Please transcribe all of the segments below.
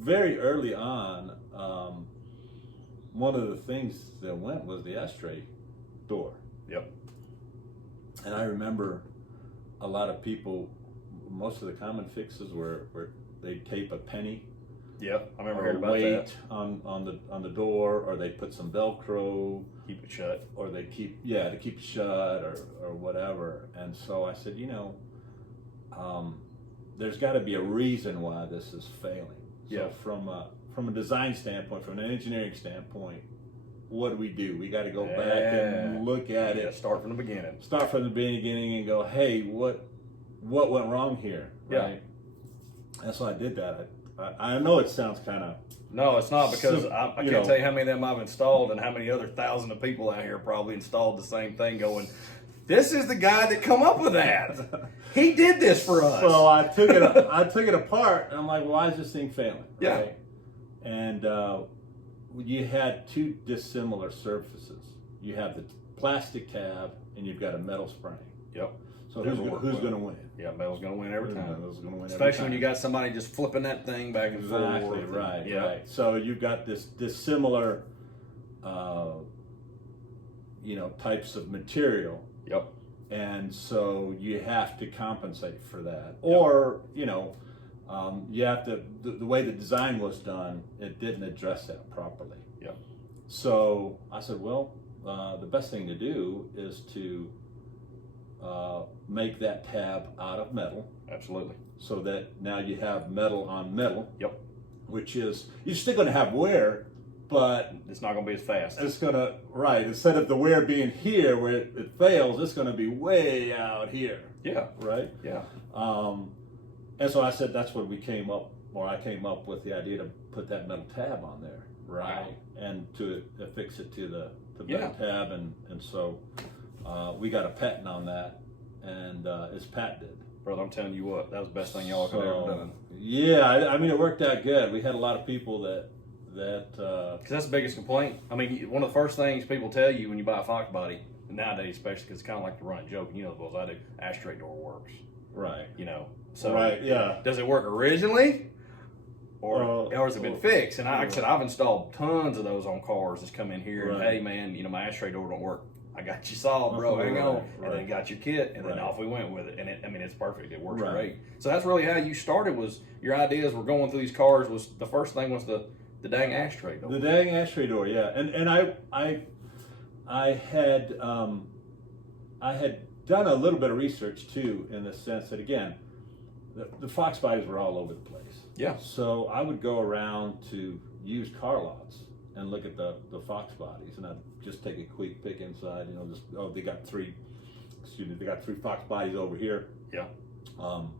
very early on, one of the things that went was the Ashtray Door. Yep. And I remember a lot of people, most of the common fixes were they'd tape a penny. Yep, I remember Or hearing about weight that. on the door, or they put some Velcro, Keep it shut. or they keep it shut, or whatever. And so I said, there's got to be a reason why this is failing. Yeah. So from a design standpoint, from an engineering standpoint, what do? We got to go back and look at it. Start from the beginning. Start from the beginning and go, hey, what went wrong here, right? Yeah. And so I did that. I know it sounds kind of... No, it's not, because I can't tell you how many of them I've installed and how many other thousands of people out here probably installed the same thing going, this is the guy that come up with that. He did this for us. So I took it apart, and I'm like, why is this thing failing? Right? Yeah. And you had two dissimilar surfaces. You have the plastic tab, and you've got a metal spring. Yep. So who's going to win? Yeah, metal's going to win every time. Metal's going to win Especially every time. when you got somebody just flipping that thing back and forth. Exactly, right. So you've got this dissimilar, types of material. Yep. And so you have to compensate for that. Or, you have to, the way the design was done, it didn't address that properly. Yep. So I said, well, the best thing to do is to make that tab out of metal. Absolutely. So that now you have metal on metal. Yep. Which is, you're still going to have wear, but it's not going to be as fast. it's going to, instead of the wear being here where it fails, it's going to be way out here. Yeah. Right? Yeah. And so I said that's what I came up with the idea to put that metal tab on there. Right. Wow. And to affix it to the metal tab. And so we got a patent on that, and it's patented. Brother, I'm telling you what, that was the best thing y'all could have ever done. Yeah, I mean, it worked out good. We had a lot of people that because that's the biggest complaint. I mean, one of the first things people tell you when you buy a Fox body, nowadays especially, because it's kind of like the running joke, as well as I do, Ashtray Door works. Right. So right, yeah. Does it work originally? Or has it been fixed? And like I said, I've installed tons of those on cars that's come in here and, hey man, my Ashtray Door don't work. I got you solved, bro. Hang on. And then got your kit, and then off we went with it. And it's perfect. It works great. So that's really how you started. Was your ideas were going through these cars? Was the first thing was the dang Ashtray Door? The dang Ashtray Door, yeah. And I had done a little bit of research too, in the sense that again, the Fox bodies were all over the place. Yeah. So I would go around to used car lots and look at the Fox bodies, and I'd just take a quick pick inside. They got three Fox bodies over here. Yeah. I'm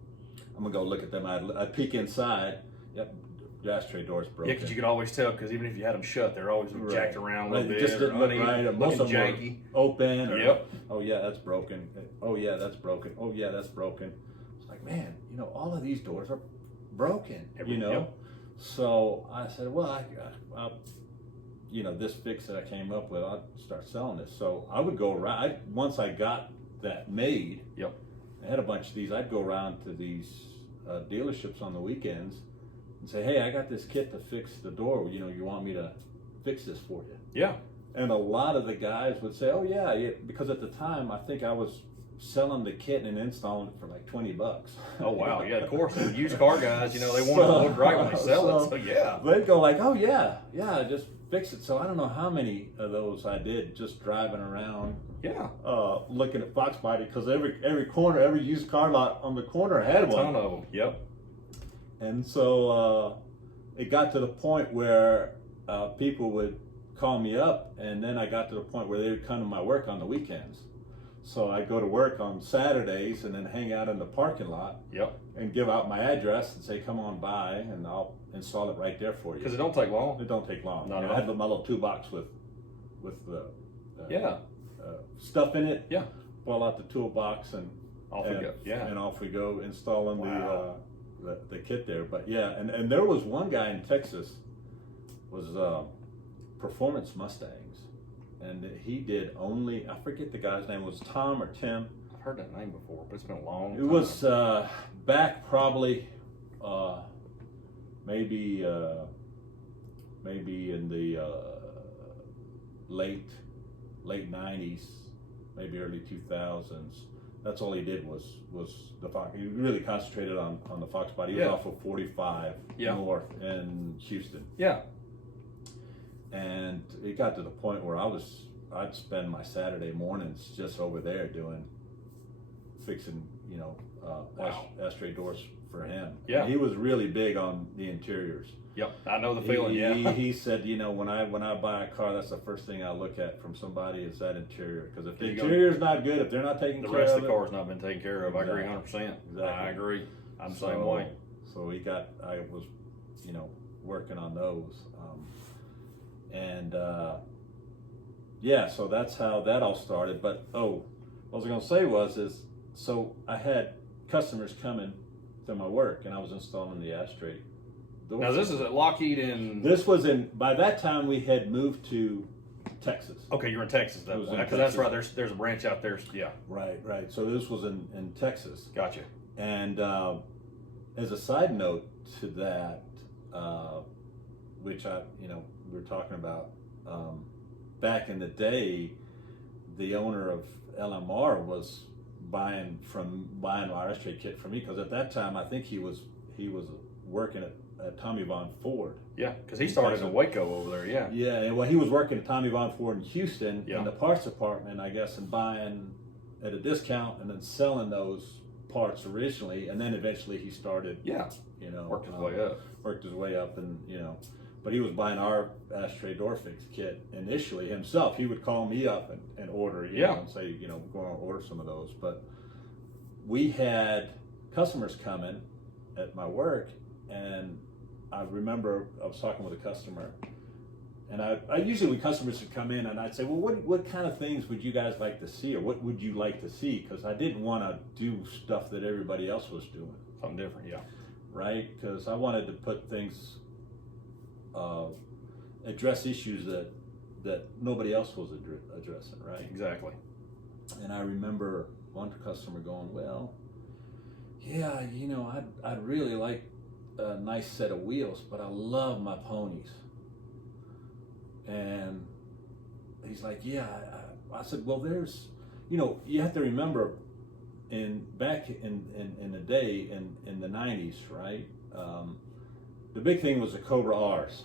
gonna go look at them. I'd peek inside. Yep, the Ashtray Door's broken. Yeah, because you could always tell, because even if you had them shut, they're always jacked around a little bit. Just didn't look right. Most of them janky. were open. Yep. Oh yeah, that's broken. Oh yeah, that's broken. Oh yeah, that's broken. It's like, man, all of these doors are broken. Yep. So I said, well, I'll this fix that I came up with, I'll start selling this. So I would go around. Once I got that made, yep, I had a bunch of these. I'd go around to these dealerships on the weekends and say, hey, I got this kit to fix the door. You want me to fix this for you? Yeah. And a lot of the guys would say, oh yeah, because at the time I think I was selling the kit and installing it for like $20. Oh wow, yeah, of course. And used car guys, they want it to look right when they sell it. So yeah, they'd go like, oh yeah, just fix it. So I don't know how many of those I did just driving around. Yeah. Looking at Fox body, because every corner, every used car lot on the corner had one. A ton of them. Yep. And so it got to the point where people would call me up, and then I got to the point where they would come to my work on the weekends. So I go to work on Saturdays and then hang out in the parking lot. Yep. And give out my address and say, come on by, and I'll install it right there for you. Because it don't take long. It don't take long. Not at I all. had my little toolbox with the stuff in it. Yeah. Pull out the toolbox and off we go. Yeah. And off we go installing the kit there. But yeah, and there was one guy in Texas was Performance Mustangs, and he did only, I forget the guy's name, was Tom or Tim. I've heard that name before, but it's been a long time. It was back probably maybe in the late 90s, maybe early 2000s. That's all he did was the Fox. He really concentrated on the Fox body. He was off of 45 North in Houston. Yeah. And it got to the point where I'd spend my Saturday mornings just over there fixing, ashtray doors for him. Yeah. And he was really big on the interiors. Yep, I know the feeling. He said, when I buy a car, that's the first thing I look at from somebody is that interior. Because if the interior's not good, if they're not taking care of it, the rest of the car's not been taken care of. Exactly. I agree 100%. Exactly. I agree. I'm the same way. So I was, working on those, so that's how that all started. But what I was going to say so I had customers coming to my work, and I was installing the ashtray. Now this is at Lockheed This was by that time we had moved to Texas. Okay, you're in Texas though, because that's right. There's a branch out there. Yeah. Right. So this was in Texas. Gotcha. And as a side note to that, which we were talking about, back in the day, the owner of LMR was buying our ashtray kit from me, because at that time I think he was working at Tommy Von Ford. Yeah, because he started in Waco over there. Yeah. Yeah, well, he was working at Tommy Von Ford in Houston in the parts department, I guess, and buying at a discount and then selling those parts originally, and then eventually he started. Yeah. Worked his way up, and but he was buying our ashtray door fix kit initially himself. He would call me up and order, and say, go and order some of those. But we had customers coming at my work, and I remember I was talking with a customer, and I usually when customers would come in, and I'd say, well, what kind of things would you guys like to see, or what would you like to see? Because I didn't want to do stuff that everybody else was doing. Something different, yeah. Right? Because I wanted to put things, address issues that nobody else was addressing, right? Exactly. And I remember one customer going, well, yeah, I'd really like a nice set of wheels, but I love my ponies. And he's like, yeah. I said, well, there's, you have to remember, back in the day, in the 90s, right? The big thing was the Cobra R's.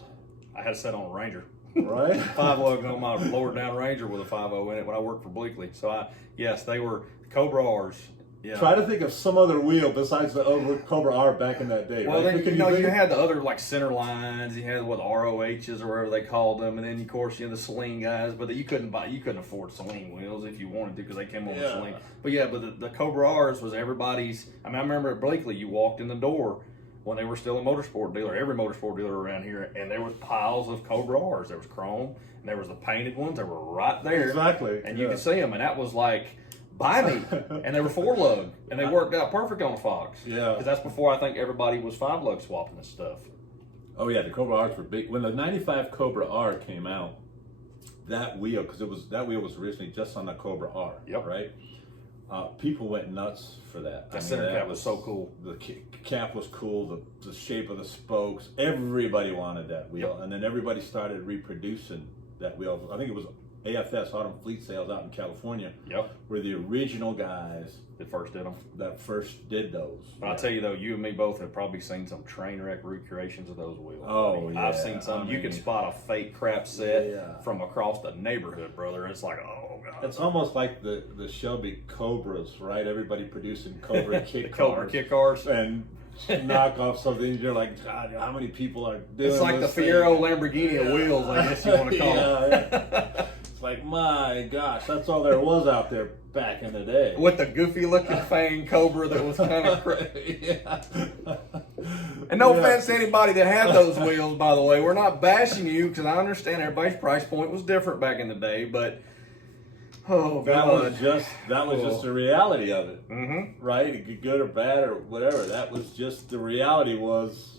I had a set on a Ranger. Right? 5.0 on my lowered down Ranger with a 5.0 in it when I worked for Bleakley. So they were Cobra R's. Yeah. Try to think of some other wheel besides the Cobra R back in that day. Well, right? then, you had the other like center lines. You had ROHs or whatever they called them, and then of course the Celine guys. But you couldn't afford Celine wheels if you wanted to, because they came on with Celine. But the Cobra R's was everybody's. I remember at Bleakley, you walked in the door when they were still a motorsport dealer. Every motorsport dealer around here, and there was piles of Cobra R's. There was chrome, and there was the painted ones that were right there. Exactly. And you could see them, and that was like, buy me. And they were 4-lug, and they worked out perfect on a Fox. Yeah. Because that's before I think everybody was 5-lug swapping this stuff. Oh yeah, the Cobra R's were big. When the 95 Cobra R came out, that wheel, because that wheel was originally just on the Cobra R, right? People went nuts for that. That center cap was so cool. The cap was cool, the shape of the spokes. Everybody wanted that wheel. And then everybody started reproducing that wheel. I think it was AFS, Autumn Fleet Sales, out in California. Were the original guys that first did them. That first did those. But I'll tell you though, you and me both have probably seen some train wreck recreations of those wheels. Oh, yeah. I've seen some. You can spot a fake crap set from across the neighborhood, brother. It's like, oh god. It's almost like the Shelby Cobras, right? Everybody producing Cobra kit cars. Cobra kit cars. And knock off something. You're like, God, how many people are doing It's like this the Fiero Lamborghini of wheels, I guess you want to call it. It's like, my gosh, that's all there was out there back in the day. With the goofy looking fang Cobra that was kind of crazy. And no offense to anybody that had those wheels, by the way. We're not bashing you, because I understand everybody's price point was different back in the day, but that was just the reality of it, right? Good or bad or whatever. That was just the reality. Was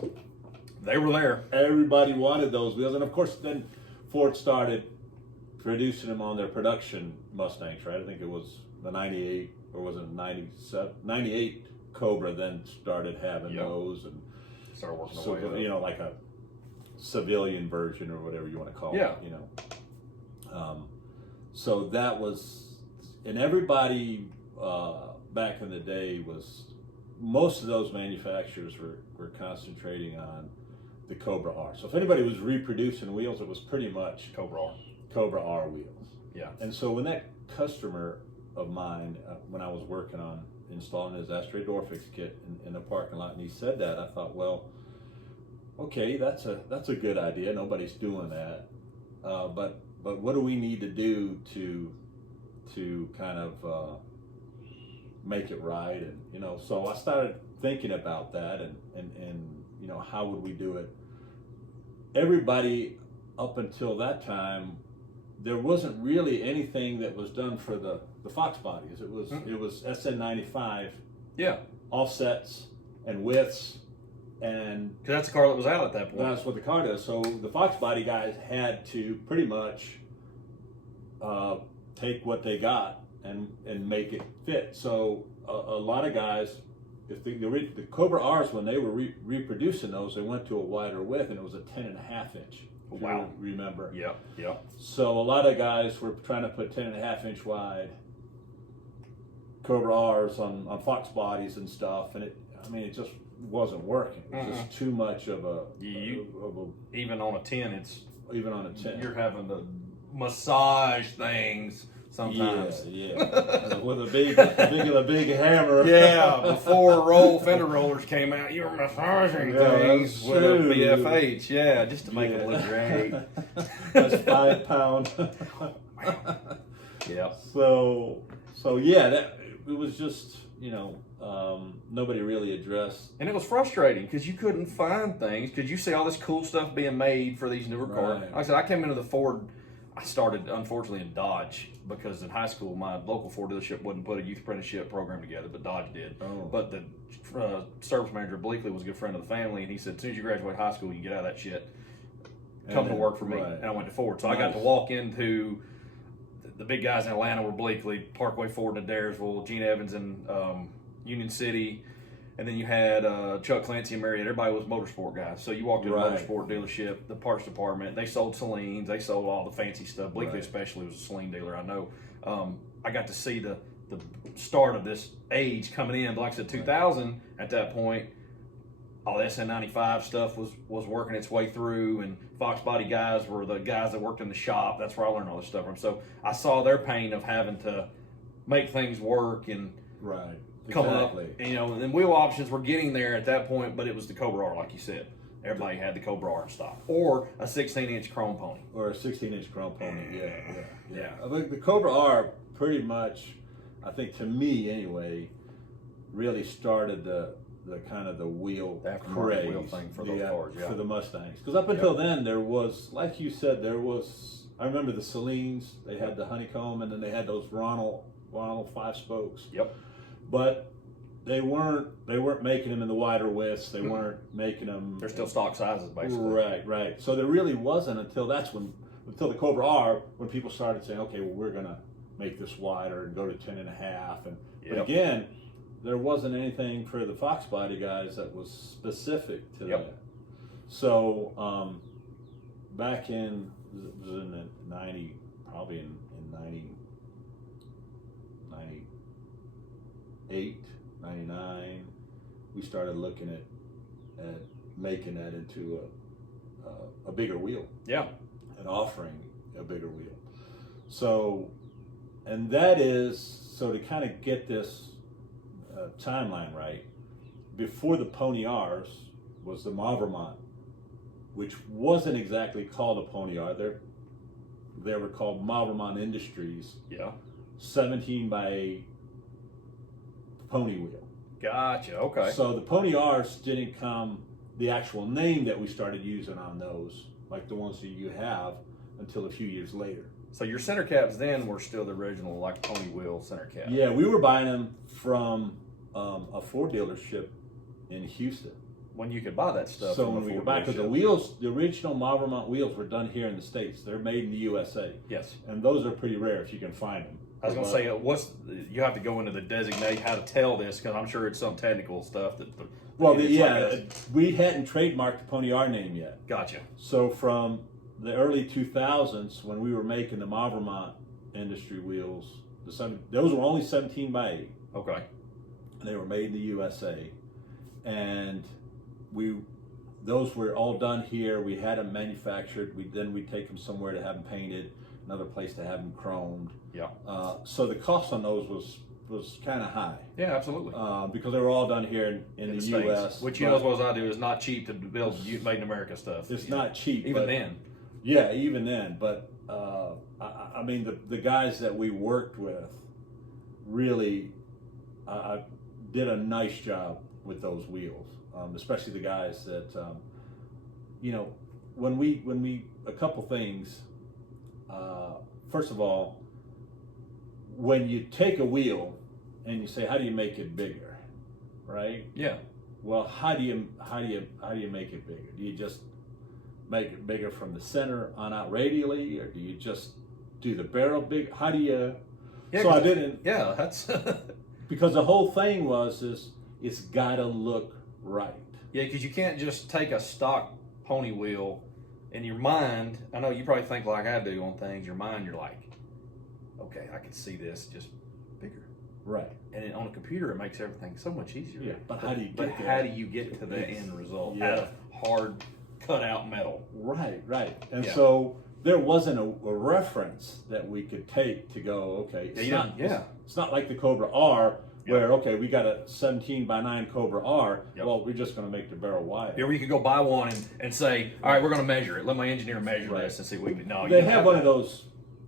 they were there. Everybody wanted those wheels, and of course, then Ford started producing them on their production Mustangs, right? I think it was the 98, or was it 97? 98 Cobra then started having those, and Started working the way up. You know, like a civilian version or whatever you want to call it. You know. So that was, and everybody back in the day most of those manufacturers were concentrating on the Cobra R. So if anybody was reproducing wheels, it was pretty much Cobra R wheels. Yeah. And so when that customer of mine, when I was working on installing his Ashtray Door fix kit in the parking lot, and he said that, I thought, well, okay, that's a good idea. Nobody's doing that. But what do we need to do to kind of make it right? And you know, so I started thinking about that, and you know, how would we do it? Everybody up until that time, there wasn't really anything that was done for the Fox bodies. It was SN95, offsets and widths, and because that's the car that was out at that point. That's what the car does. So the Fox body guys had to pretty much take what they got and make it fit. So a lot of guys, if the Cobra R's, when they were reproducing those, they went to a wider width, and it was a 10.5 inch. Wow. Remember? Yeah. So a lot of guys were trying to put 10.5 inch wide Cobra R's on Fox bodies and stuff, and it just wasn't working. It was just too much of a even on a 10, even on a 10. You're having to massage things sometimes. Yeah. With a big hammer. Yeah, before fender rollers came out, you were massaging things with a BFH. Yeah, just to make it look great. That's 5 pound. Yeah. So yeah, it was just, you know, nobody really addressed. And it was frustrating because you couldn't find things, because you see all this cool stuff being made for these newer cars. Like I said, I came into the Ford. I started, unfortunately, in Dodge, because in high school, my local Ford dealership wouldn't put a youth apprenticeship program together, but Dodge did. But the service manager at Bleakley was a good friend of the family, and he said, as soon as you graduate high school, you can get out of that shit. Come to work for me. And I went to Ford. So I got to walk into the big guys in Atlanta were Bleakley, Parkway Ford in Adairsville, Gene Evans in Union City. And then you had Chuck Clancy and Marietta. Everybody was motorsport guys. So you walked into a motorsport dealership, the parts department. They sold Salines. They sold all the fancy stuff. Bleakley especially was a Saline dealer, I know. I got to see the start of this age coming in. But like I said, 2000 at that point, all the SN95 stuff was working its way through. And Fox Body guys were the guys that worked in the shop. That's where I learned all this stuff from. So I saw their pain of having to make things work and coming up, and, you know, and then wheel options were getting there at that point, but it was the Cobra R, like you said. Everybody had the Cobra R in stock, or a 16-inch chrome pony, or a 16-inch chrome pony. Yeah. I think the Cobra R pretty much, I think, to me anyway, really started the kind of the wheel craze, wheel thing for those cars, for the Mustangs. Because up until then, there was, like you said, I remember the Salines. They had the honeycomb, and then they had those Ronald 5 spokes. But they weren't making them in the wider widths. They weren't making them. They're still stock sizes, basically. Right. So there really wasn't until the Cobra R, when people started saying, okay, well, we're gonna make this wider and go to 10.5. But again, there wasn't anything for the Fox Body guys that was specific to that. So back in, it was in the 90, probably in 98, 99, we started looking at making that into a bigger wheel. And offering a bigger wheel. So, and that is, so to kind of get this timeline right, before the Pony R's was the Mavromont, which wasn't exactly called a Pony R. They were called Mavromont Industries. 17 by 8 pony wheel. Gotcha. Okay. So the Pony R's didn't come, the actual name that we started using on those, like the ones that you have, until a few years later. So your center caps then were still the original, like pony wheel center cap. Yeah, we were buying them from a Ford dealership in Houston. when you could buy that stuff. So when we go back, because the original Mavromont wheels were done here in the States. They're made in the USA. Yes. And those are pretty rare if you can find them. I was going to say, you have to go into the designate how to tell this, because I'm sure it's some technical stuff that. We hadn't trademarked the Pony R name yet. Gotcha. So from the early 2000s, when we were making the Mavromont industry wheels, those were only 17 by 8. Okay. They were made in the USA, and those were all done here. We had them manufactured. Then we'd take them somewhere to have them painted, another place to have them chromed. Yeah. So the cost on those was kind of high. Yeah, absolutely. Because they were all done here in the U.S. Which, you know as well as I do, is not cheap to build made in America stuff. It's not cheap. Even then. Yeah, even then. But I mean, the guys that we worked with really did a nice job with those wheels, especially the guys that, when we a couple things. First of all, when you take a wheel and you say, how do you make it bigger, right? Yeah. Well, how do you make it bigger? Do you just make it bigger from the center on out radially, or do you just do the barrel big? How do you? Yeah, so I didn't. Yeah, that's because the whole thing it's got to look right. Yeah, because you can't just take a stock pony wheel. In your mind, I know you probably think like I do on things. Your mind, you're like, okay, I can see this just bigger. Right. And then on a computer, it makes everything so much easier. Yeah. But how do you get to the end result out of hard cut out metal? Right. And so there wasn't a reference that we could take to go, okay, it's not like the Cobra R. Where, okay, we got a 17 by 9 Cobra R, well, we're just going to make the barrel wider. Yeah, where you could go buy one and say, all right, we're going to measure it. Let my engineer measure this and see what we can. No, they have one of those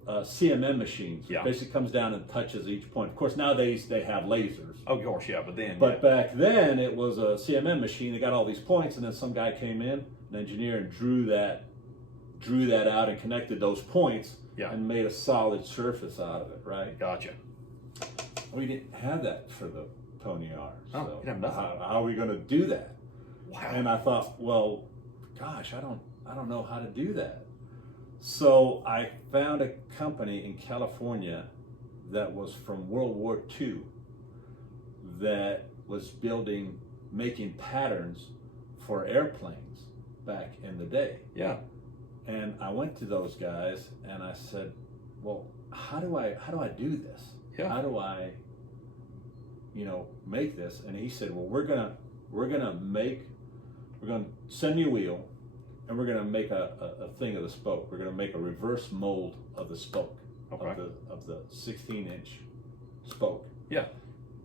CMM machines. Yeah. Basically comes down and touches each point. Of course, nowadays they have lasers. Oh, of course, yeah, but then. But back then, it was a CMM machine. They got all these points, and then some guy came in, an engineer, and drew that out and connected those points and made a solid surface out of it, right? Gotcha. We didn't have that for the Pony R. So you have nothing. how are we going to do that? Wow. And I thought, well, gosh, I don't know how to do that. So I found a company in California that was from World War II that was making patterns for airplanes back in the day. Yeah. And I went to those guys and I said, well, how do I do this? Yeah. How do I, make this? And he said, well, we're gonna send you a wheel, and we're gonna make a thing of the spoke. We're gonna make a reverse mold of the spoke of the 16-inch spoke. Yeah.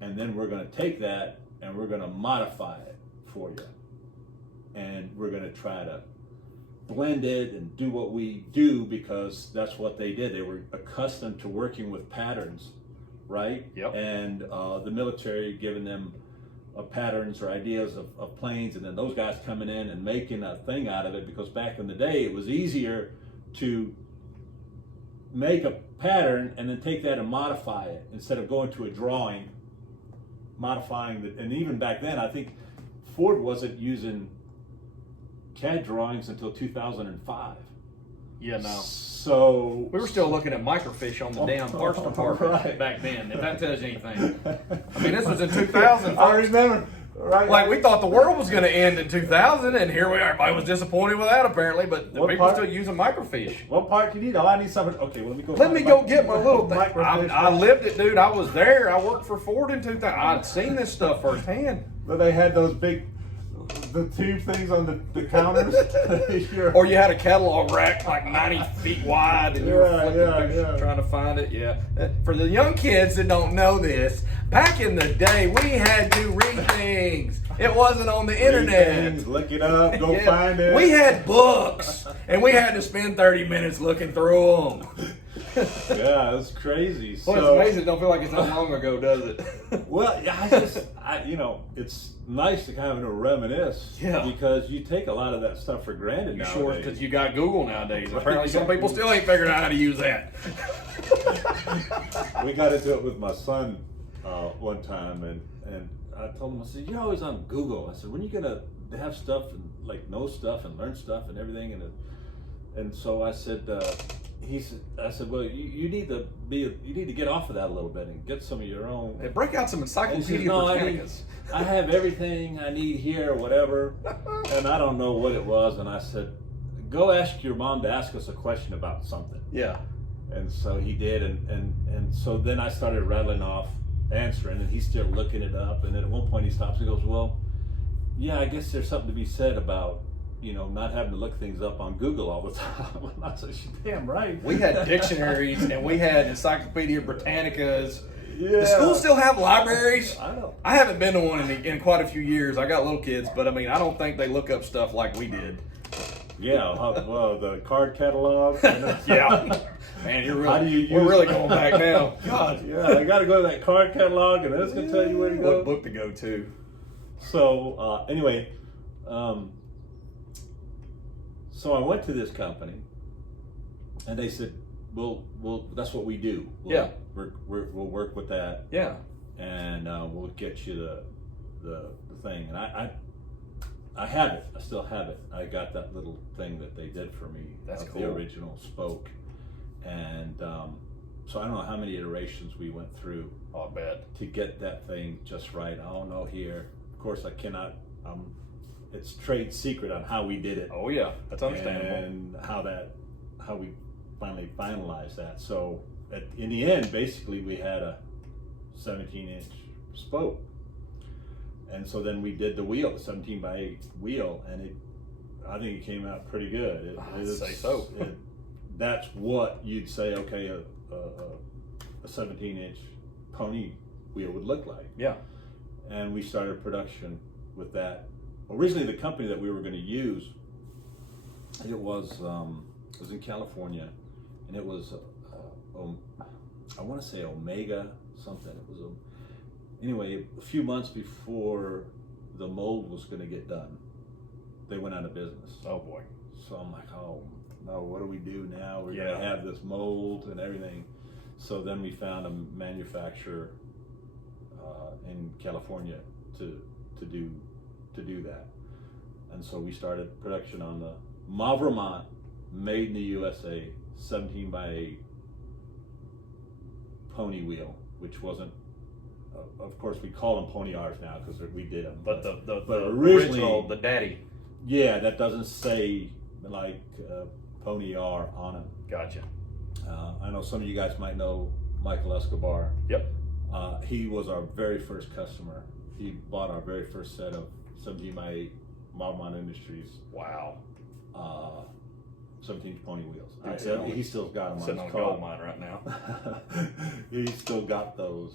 And then we're gonna take that and we're gonna modify it for you, and we're gonna try to blend it and do what we do, because that's what they did. They were accustomed to working with patterns, right? Yep. And the military giving them patterns or ideas of planes, and then those guys coming in and making a thing out of it, because back in the day it was easier to make a pattern and then take that and modify it instead of going to a drawing, modifying it. And even back then, I think Ford wasn't using CAD drawings until 2005. Yeah, no. So we were still looking at microfiche on the damn parts department back then, if that tells you anything. I mean, this was in 2000. I remember. Right. Like, we thought the world was going to end in 2000, and here we are. Everybody was disappointed with that, apparently, but the people still using microfiche. What part do you need? Oh, I need something. Okay, well, let me go get my little thing. I lived it, dude. I was there. I worked for Ford in 2000. I'd seen this stuff firsthand. But they had those big, the tube things on the counters. Or you had a catalog rack like 90 feet wide, and you were flipping through trying to find it. Yeah. For the young kids that don't know this, back in the day, we had to read things. It wasn't on the internet. Things, look it up, go find it. We had books, and we had to spend 30 minutes looking through them. Yeah, it's crazy. Well, it's amazing. It don't feel like it's that long ago, does it? Well, it's nice to kind of reminisce. Yeah. Because you take a lot of that stuff for granted nowadays. Sure, because you got Google nowadays. Apparently, some people still ain't figured out how to use that. We got into it with my son one time, and I told him, I said, you're always on Google. I said, when are you going to have stuff and like know stuff and learn stuff and everything, and so I said, I said, well, you need to get off of that a little bit and get some of your own. Hey, break out some Encyclopedia no, Britannicas. I have everything I need here, or whatever, and I don't know what it was. And I said, go ask your mom to ask us a question about something. Yeah. And so he did, and so then I started rattling off answering, and he's still looking it up. And then at one point he stops and goes, well, yeah, I guess there's something to be said about, not having to look things up on Google all the time. And I said, damn right. We had dictionaries and we had Encyclopedia Britannicas. Yeah. Does school still have libraries? I know. I haven't been to one in quite a few years. I got little kids, but I mean, I don't think they look up stuff like we did. Yeah, well, the card catalog. Yeah. Man, we're really going back now. God. Yeah, I got to go to that card catalog, and it's going to tell you where to go. What book to go to. So, anyway, so I went to this company, and they said, "Well, that's what we do. We'll work with that. Yeah, and we'll get you the thing." And I have it. I still have it. I got that little thing that they did for me. That's cool. The original spoke, and so I don't know how many iterations we went through. Oh, I bet. To get that thing just right. I don't know here. Of course, I cannot. It's trade secret on how we did it. Oh yeah, that's understandable. And how we finally finalized that. So in the end, basically, we had a 17-inch spoke, and so then we did the wheel, the 17 by 8 wheel, and I think it came out pretty good. I'd say so. That's what you'd say. Okay, a 17-inch pony wheel would look like. Yeah. And we started production with that. Originally, the company that we were going to use, it was in California, and it was I want to say Omega something. It was anyway, a few months before the mold was going to get done, they went out of business. Oh boy! So I'm like, oh no, what do we do now? We're going to have this mold and everything. So then we found a manufacturer in California to do that, and so we started production on the Mavromont, made in the USA, 17 by 8 pony wheel, which wasn't. Of course, we call them pony R's now because we did them. But the originally, original, the daddy. Yeah, that doesn't say like pony R on it. Gotcha. I know some of you guys might know Michael Escobar. Yep. He was our very first customer. He bought our very first set of 17 by 8 Mavromont Industries. Wow. 17-inch pony wheels. He still got them. Sitting on a gold mine right now. He's still got those.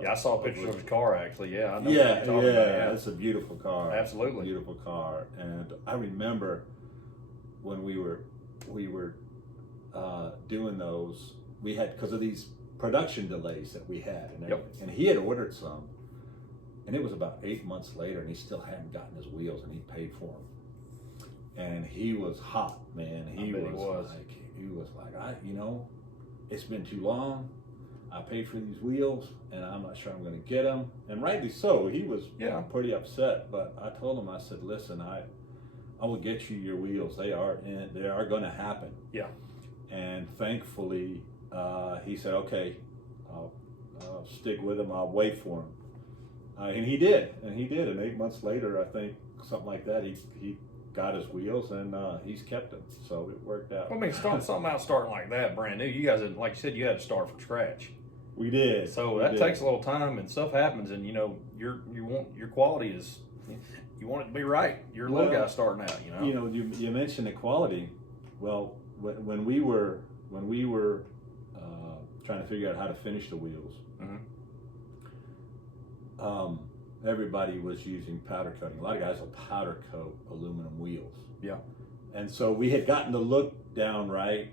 Yeah, I saw pictures of his car actually. Yeah, I know. Yeah. It's a beautiful car. Absolutely beautiful car. And I remember when we were doing those, we had, because of these production delays that we had, and he had ordered some, and it was about 8 months later, and he still hadn't gotten his wheels, and he paid for them. And he was hot, man. He was like, it's been too long. I paid for these wheels, and I'm not sure I'm going to get them. And rightly so. He was pretty upset. But I told him, I said, listen, I will get you your wheels. They are going to happen. Yeah. And thankfully, he said, okay, I'll stick with him. I'll wait for him. And he did. And 8 months later, I think, something like that, he got his wheels, and he's kept them, so it worked out. I mean, starting like that, brand new. You guys, like you said, you had to start from scratch. We did. So that takes a little time, and stuff happens, and your quality is, you want it to be right. You're a little guy starting out, You mentioned the quality. Well, when we were trying to figure out how to finish the wheels, everybody was using powder coating. A lot of guys will powder coat aluminum wheels. Yeah. And so we had gotten the look down right.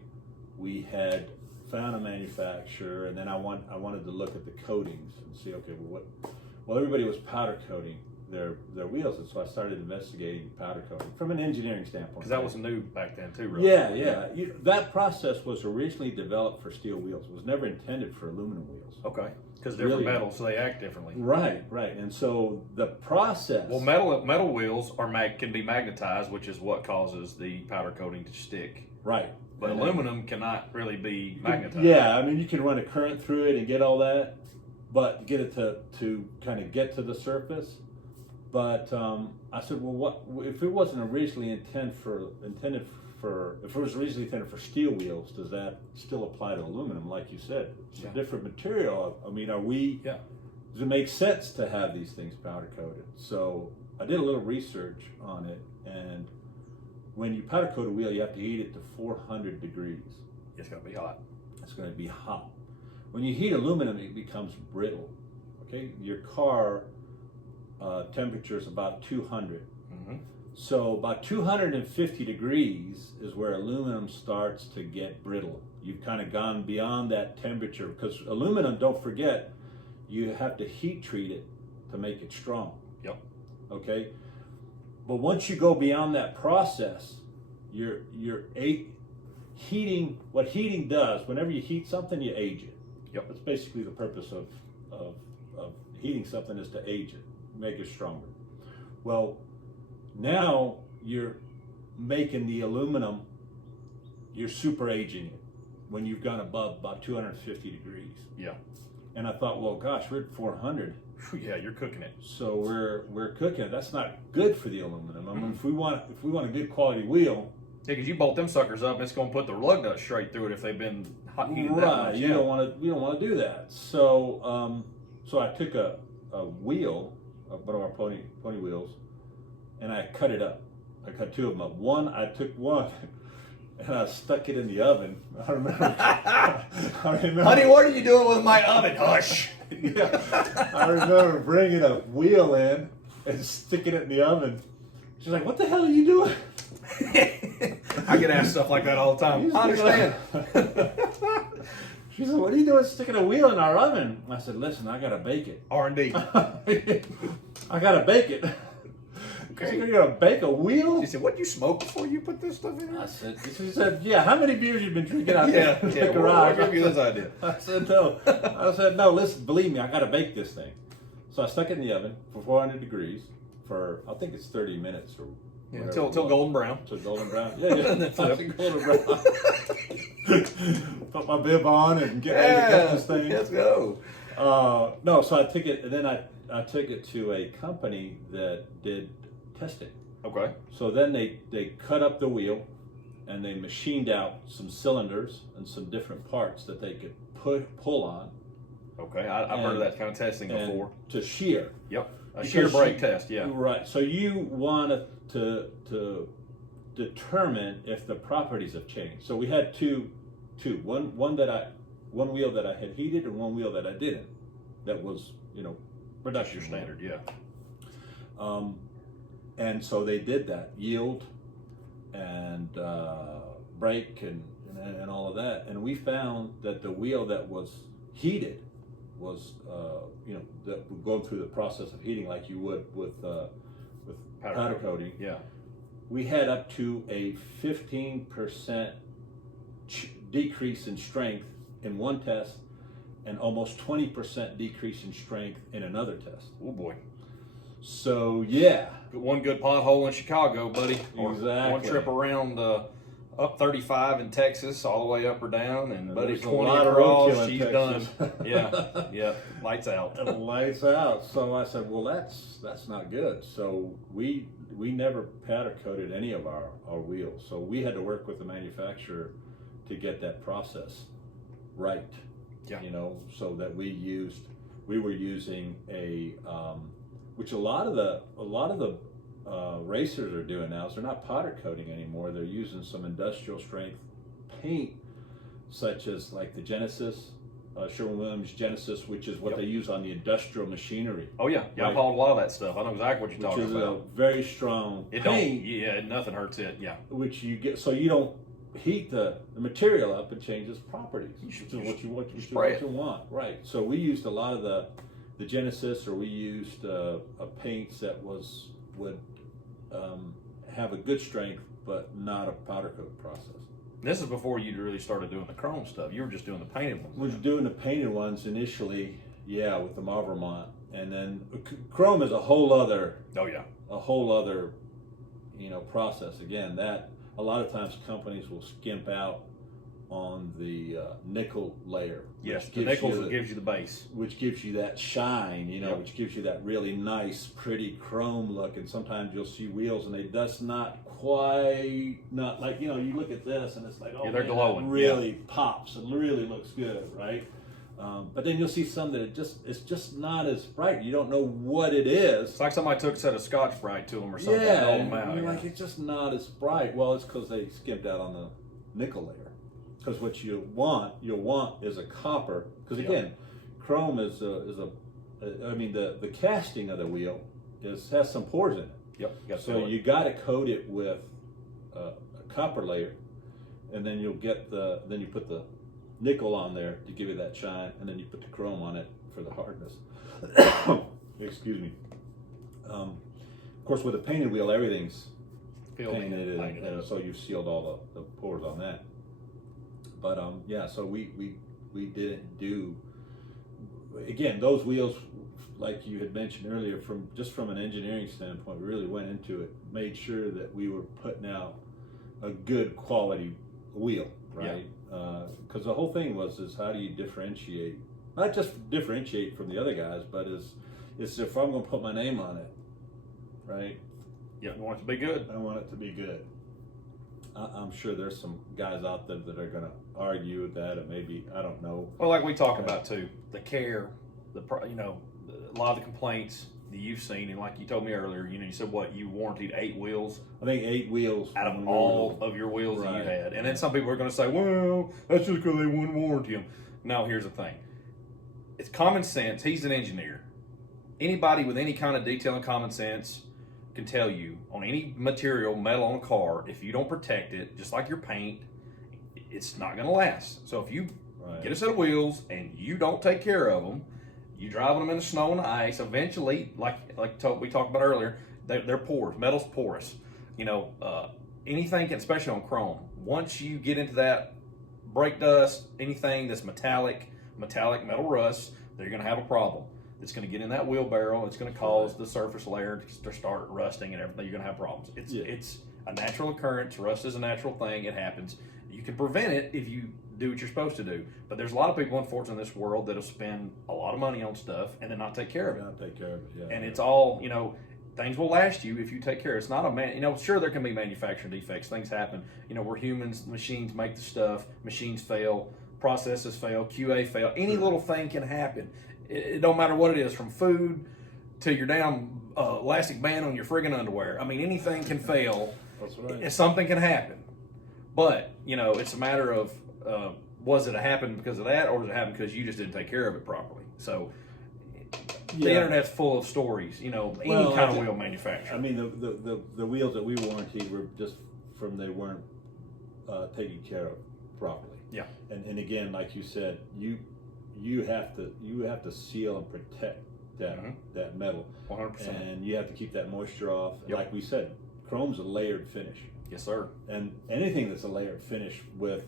We had found a manufacturer, and then I wanted to look at the coatings and see, okay, well everybody was powder coating, their wheels, and so I started investigating powder coating from an engineering standpoint. Because that was new back then too, right? Yeah. That process was originally developed for steel wheels. It was never intended for aluminum wheels. Okay. Because they're from metal, so they act differently. Right. And so the process. Well, metal wheels can be magnetized, which is what causes the powder coating to stick. Right. But aluminum cannot really be magnetized. Yeah, I mean you can run a current through it and get all that, but get it to kind of get to the surface. But I said, well, what if it wasn't originally intended for steel wheels? Does that still apply to aluminum? Like you said, it's a different material. I mean, does it make sense to have these things powder coated? So I did a little research on it, and when you powder coat a wheel, you have to heat it to 400 degrees. It's going to be hot. It's going to be hot. When you heat aluminum, it becomes brittle. Okay, your car temperature is about 200. Mm-hmm. So about 250 degrees is where aluminum starts to get brittle. You've kind of gone beyond that temperature, because aluminum, don't forget, you have to heat treat it to make it strong. Yep. Okay. But once you go beyond that process, heating. What heating does, whenever you heat something, you age it. Yep. That's basically the purpose of heating something, is to age it, make it stronger. Well, now you're making the aluminum, you're super aging it when you've gone above about 250 degrees. Yeah. And I thought, well, gosh, we're at 400. Yeah, you're cooking it. So we're cooking it. That's not good for the aluminum. I mean, if we want a good quality wheel. Yeah, because you bolt them suckers up, it's going to put the lug nut straight through it if they've been hot heated that much. Right. You don't want to do that. So so I took a wheel, one of our pony wheels, and I cut it up. I cut two of them up. I took one and I stuck it in the oven. I remember. Honey, what are you doing with my oven? Hush. Yeah, I remember bringing a wheel in and sticking it in the oven. She's like, "What the hell are you doing?" I get asked stuff like that all the time. I understand. She said, "What are you doing sticking a wheel in our oven?" I said, "Listen, I gotta bake it." R&D. I gotta bake it. Okay. You're gonna bake a wheel? She said, "What, you smoke before you put this stuff in here?" She said, "Yeah, how many beers you been drinking out there in the garage?" I'll give you this idea. I said, no, listen, believe me, I gotta bake this thing. So I stuck it in the oven for 400 degrees for, I think it's 30 minutes or until golden brown. Until golden brown. Yeah. Golden brown. Put my bib on and get ready to cut this thing. Let's go. No, so I took it, and then I took it to a company that did testing. Okay. So then they cut up the wheel, and they machined out some cylinders and some different parts that they could pull on. Okay, I've heard of that kind of testing before. To shear. Yep. A shear brake test, yeah. Right. So you want to determine if the properties have changed. So we had two. One wheel that I had heated and one wheel that I didn't. That was, production standard, yeah. And so they did that, yield and brake and all of that. And we found that the wheel that was heated was, that going through the process of heating like you would with powder coating. Yeah. We had up to a 15% decrease in strength in one test and almost 20% decrease in strength in another test. Oh boy. So yeah. One good pothole in Chicago, buddy. Exactly. One trip around up 35 in Texas, all the way up or down, and buddy, 20 across, she's done. Yeah, lights out. Lights out. So I said, well, that's not good. So we never powder coated any of our wheels. So we had to work with the manufacturer to get that process right. Yeah. So that we were using which a lot of the racers are doing now is they're not powder coating anymore. They're using some industrial strength paint, such as like the Genesis, Sherwin-Williams Genesis, which is what they use on the industrial machinery. Oh yeah, right? I've hauled a lot of that stuff. I know exactly what you're talking about. Which is a very strong paint. Nothing hurts it. Yeah. Which you get, so you don't heat the material up and change its properties. Which is what you want, right? So we used a lot of the the Genesis, or we used a paints that would have a good strength, but not a powder coat process. This is before you really started doing the chrome stuff. You were just doing the painted ones. We were doing the painted ones initially, yeah, with the Mavromont, and then chrome is a whole other. Oh yeah. A whole other, process. Again, that a lot of times companies will skimp out on the nickel layer. Yes, the nickel gives you the base, which gives you that shine, Yep. which gives you that really nice, pretty chrome look. And sometimes you'll see wheels, and they just not like you look at this, and it's like, oh, yeah, they're man, glowing. that really pops and really looks good, right? But then you'll see some that it's just not as bright. You don't know what it is. It's like somebody took a set of Scotch Brite to them or something. Yeah, And them out, you're like, it's just not as bright. Well, it's because they skimped out on the nickel layer. Because what you'll want is a copper. Because again, chrome is the casting of the wheel has some pores in it. Yep. So you got to coat it with a copper layer, and then you put the nickel on there to give you that shine, and then you put the chrome on it for the hardness. Excuse me. Of course, with a painted wheel, everything's painted, and so you've sealed all the pores on that. But so we didn't do, again, those wheels, like you had mentioned earlier, from an engineering standpoint, we really went into it, made sure that we were putting out a good quality wheel, right? Because the whole thing is how do you differentiate, not just differentiate from the other guys, but is if I'm going to put my name on it, right? Yeah, I want it to be good. I want it to be good. I'm sure there's some guys out there that are going to argue with that, or maybe, I don't know. Well, like we talk about too, the care, a lot of the complaints that you've seen, and like you told me earlier, you said you warranted 8 wheels. I think 8 wheels out of all of your wheels that you had. And then some people are going to say, well, that's just because they wouldn't warranty them. No, here's the thing. It's common sense. He's an engineer. Anybody with any kind of detail and common sense can tell you on any material, metal on a car, if you don't protect it, just like your paint, it's not going to last. So if you get a set of wheels and you don't take care of them, you driving them in the snow and the ice, eventually, we talked about earlier, they're porous. Metal's porous. Anything can, especially on chrome, once you get into that brake dust, anything that's metallic metal rust, they're going to have a problem. It's going to get in that wheel barrel. It's going to cause the surface layer to start rusting and everything. You're going to have problems. It's a natural occurrence. Rust is a natural thing. It happens. You can prevent it if you do what you're supposed to do. But there's a lot of people, unfortunately, in this world that'll spend a lot of money on stuff and then not take care of it. And it's all, things will last you if you take care of it. It's not sure, there can be manufacturing defects. Things happen. We're humans. Machines make the stuff. Machines fail. Processes fail. QA fail. Any little thing can happen. It don't matter what it is, from food to your damn elastic band on your friggin' underwear. I mean, anything can fail. That's right. Something can happen. But, it's a matter of, was it happen because of that, or does it happen because you just didn't take care of it properly? So, the internet's full of stories, any kind of wheel manufacturer. I mean, the wheels that we warranted were just from they weren't taken care of properly. Yeah. And again, like you said, you have to seal and protect that metal. 100%. And you have to keep that moisture off. Yep. Like we said, chrome's a layered finish. Yes, sir. And anything that's a layered finish with,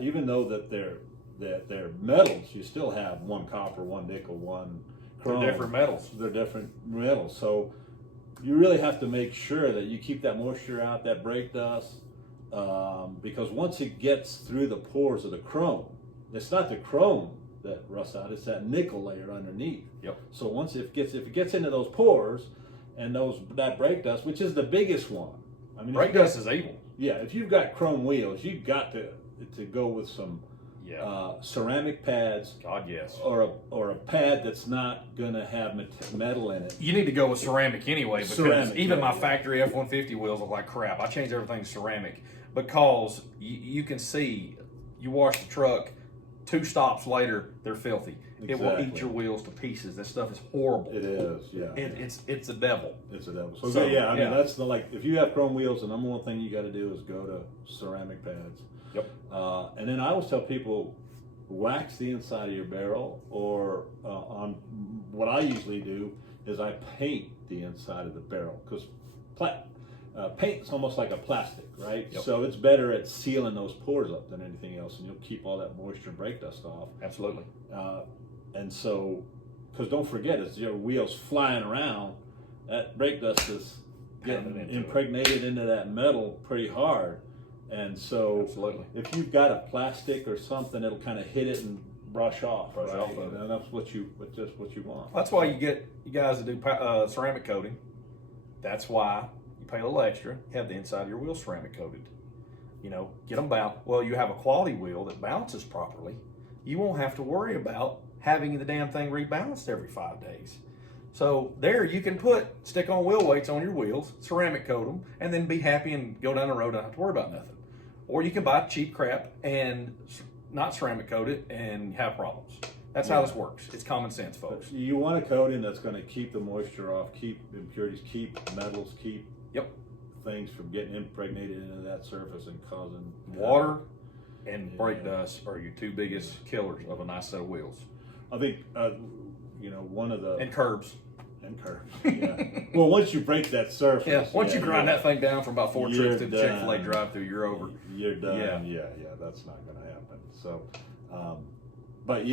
even though that they're metals, you still have one copper, one nickel, one chrome. They're different metals. They're different metals. So you really have to make sure that you keep that moisture out, that brake dust, because once it gets through the pores of the chrome, it's not the chrome that rusts out, it's that nickel layer underneath. Yep. So once if it gets into those pores and that brake dust, which is the biggest one. I mean, brake dust is evil. Yeah, if you've got chrome wheels, you've got to go with some ceramic pads. God, yes. Or a pad that's not going to have metal in it. You need to go with ceramic anyway, because even my factory F-150 wheels look like crap. I changed everything to ceramic because you can see, you wash the truck, 2 stops later, they're filthy. Exactly. It will eat your wheels to pieces. That stuff is horrible. It is, yeah. It's a devil. It's a devil. So I mean, that's if you have chrome wheels, the number one thing you got to do is go to ceramic pads. Yep. And then I always tell people, wax the inside of your barrel, or on what I usually do is I paint the inside of the barrel, because paint is almost like a plastic, right? Yep. So it's better at sealing those pores up than anything else, and you'll keep all that moisture and brake dust off. Absolutely. And so, because don't forget, as your wheels flying around, that brake dust is getting impregnated into that metal pretty hard. And so, absolutely, if you've got a plastic or something, it'll kind of hit it and brush off. Brush off of it. And that's what you want. That's why you get you guys that do ceramic coating. That's why you pay a little extra. You have the inside of your wheel ceramic coated. You know, get them bound. Well, you have a quality wheel that balances properly. You won't have to worry about having the damn thing rebalanced every 5 days. So there you can stick on wheel weights on your wheels, ceramic coat them, and then be happy and go down the road and not have to worry about nothing. Or you can buy cheap crap and not ceramic coat it and have problems. That's how this works. It's common sense, folks. But you want a coating that's going to keep the moisture off, keep impurities, keep metals, keep things from getting impregnated into that surface and causing water and brake dust are your two biggest killers of a nice set of wheels. I think one of the and curbs. Yeah. Well, once you break that surface, once you grind that thing down for about 4 trips to the Chick-fil-A drive-through, you're over. You're done. Yeah, that's not going to happen. So, but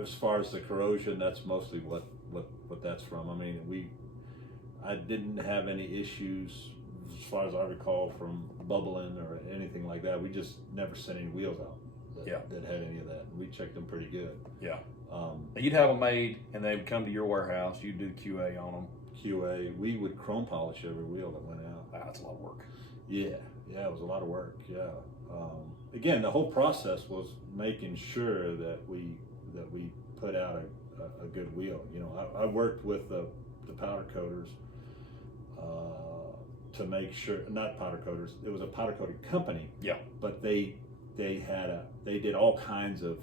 as far as the corrosion, that's mostly what that's from. I mean, I didn't have any issues as far as I recall from bubbling or anything like that. We just never sent any wheels out that had any of that. We checked them pretty good. Yeah. You'd have them made, and they would come to your warehouse. You'd do QA on them. QA. We would chrome polish every wheel that went out. Wow, that's a lot of work. Yeah, it was a lot of work. Yeah. Again, the whole process was making sure that we put out a good wheel. You know, I worked with the powder coaters to make sure, not powder coaters. It was a powder coating company. Yeah. But they did all kinds of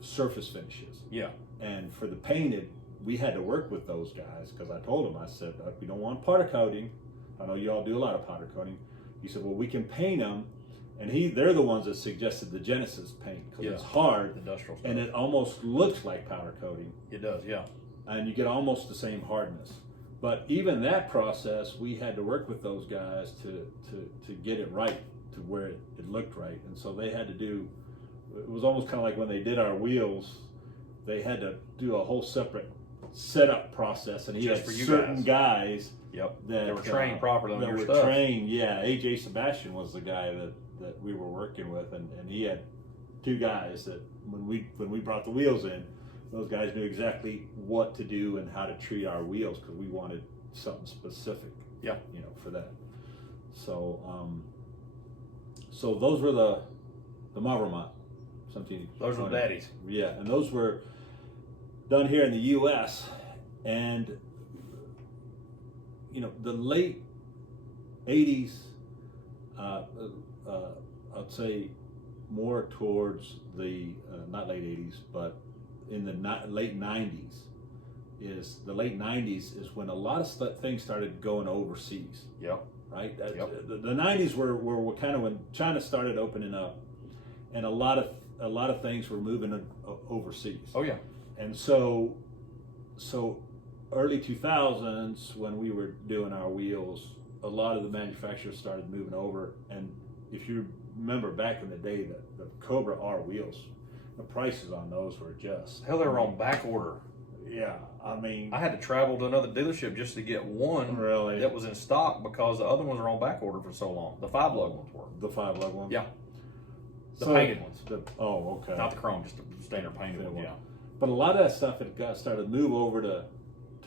surface finishes. Yeah. And for the painted, we had to work with those guys, because I told them, I said, we don't want powder coating. I know you all do a lot of powder coating. He said, well, we can paint them. And they're the ones that suggested the Genesis paint, because it's hard, industrial stuff, and it almost looks like powder coating. It does, yeah. And you get almost the same hardness. But even that process, we had to work with those guys to get it right, to where it looked right. And so they had to do, it was almost kind of like when they did our wheels, they had to do a whole separate setup process, and he had certain guys that they were trained properly on your stuff. That were trained, AJ Sebastian was the guy that we were working with, and he had 2 guys that when we brought the wheels in, those guys knew exactly what to do and how to treat our wheels, because we wanted something specific, for that. So so those were the Mavromont. Those were daddies. Yeah, and those were done here in the U.S. and the late 80s. I'd say more towards the not late 80s, but in the late 90s. The late 90s is when a lot of things started going overseas. Yep. Right. The 90s were kind of when China started opening up, and a lot of things were moving overseas. Oh yeah. And so early 2000s, when we were doing our wheels, a lot of the manufacturers started moving over. And if you remember back in the day, the Cobra R wheels, the prices on those were just... Hell, they were on back order. Yeah, I mean... I had to travel to another dealership just to get one that was in stock, because the other ones were on back order for so long. The 5-lug ones were. The 5-lug ones? Yeah. The painted ones. Okay. Not the chrome, just the standard painted one, yeah. But a lot of that stuff started to move over to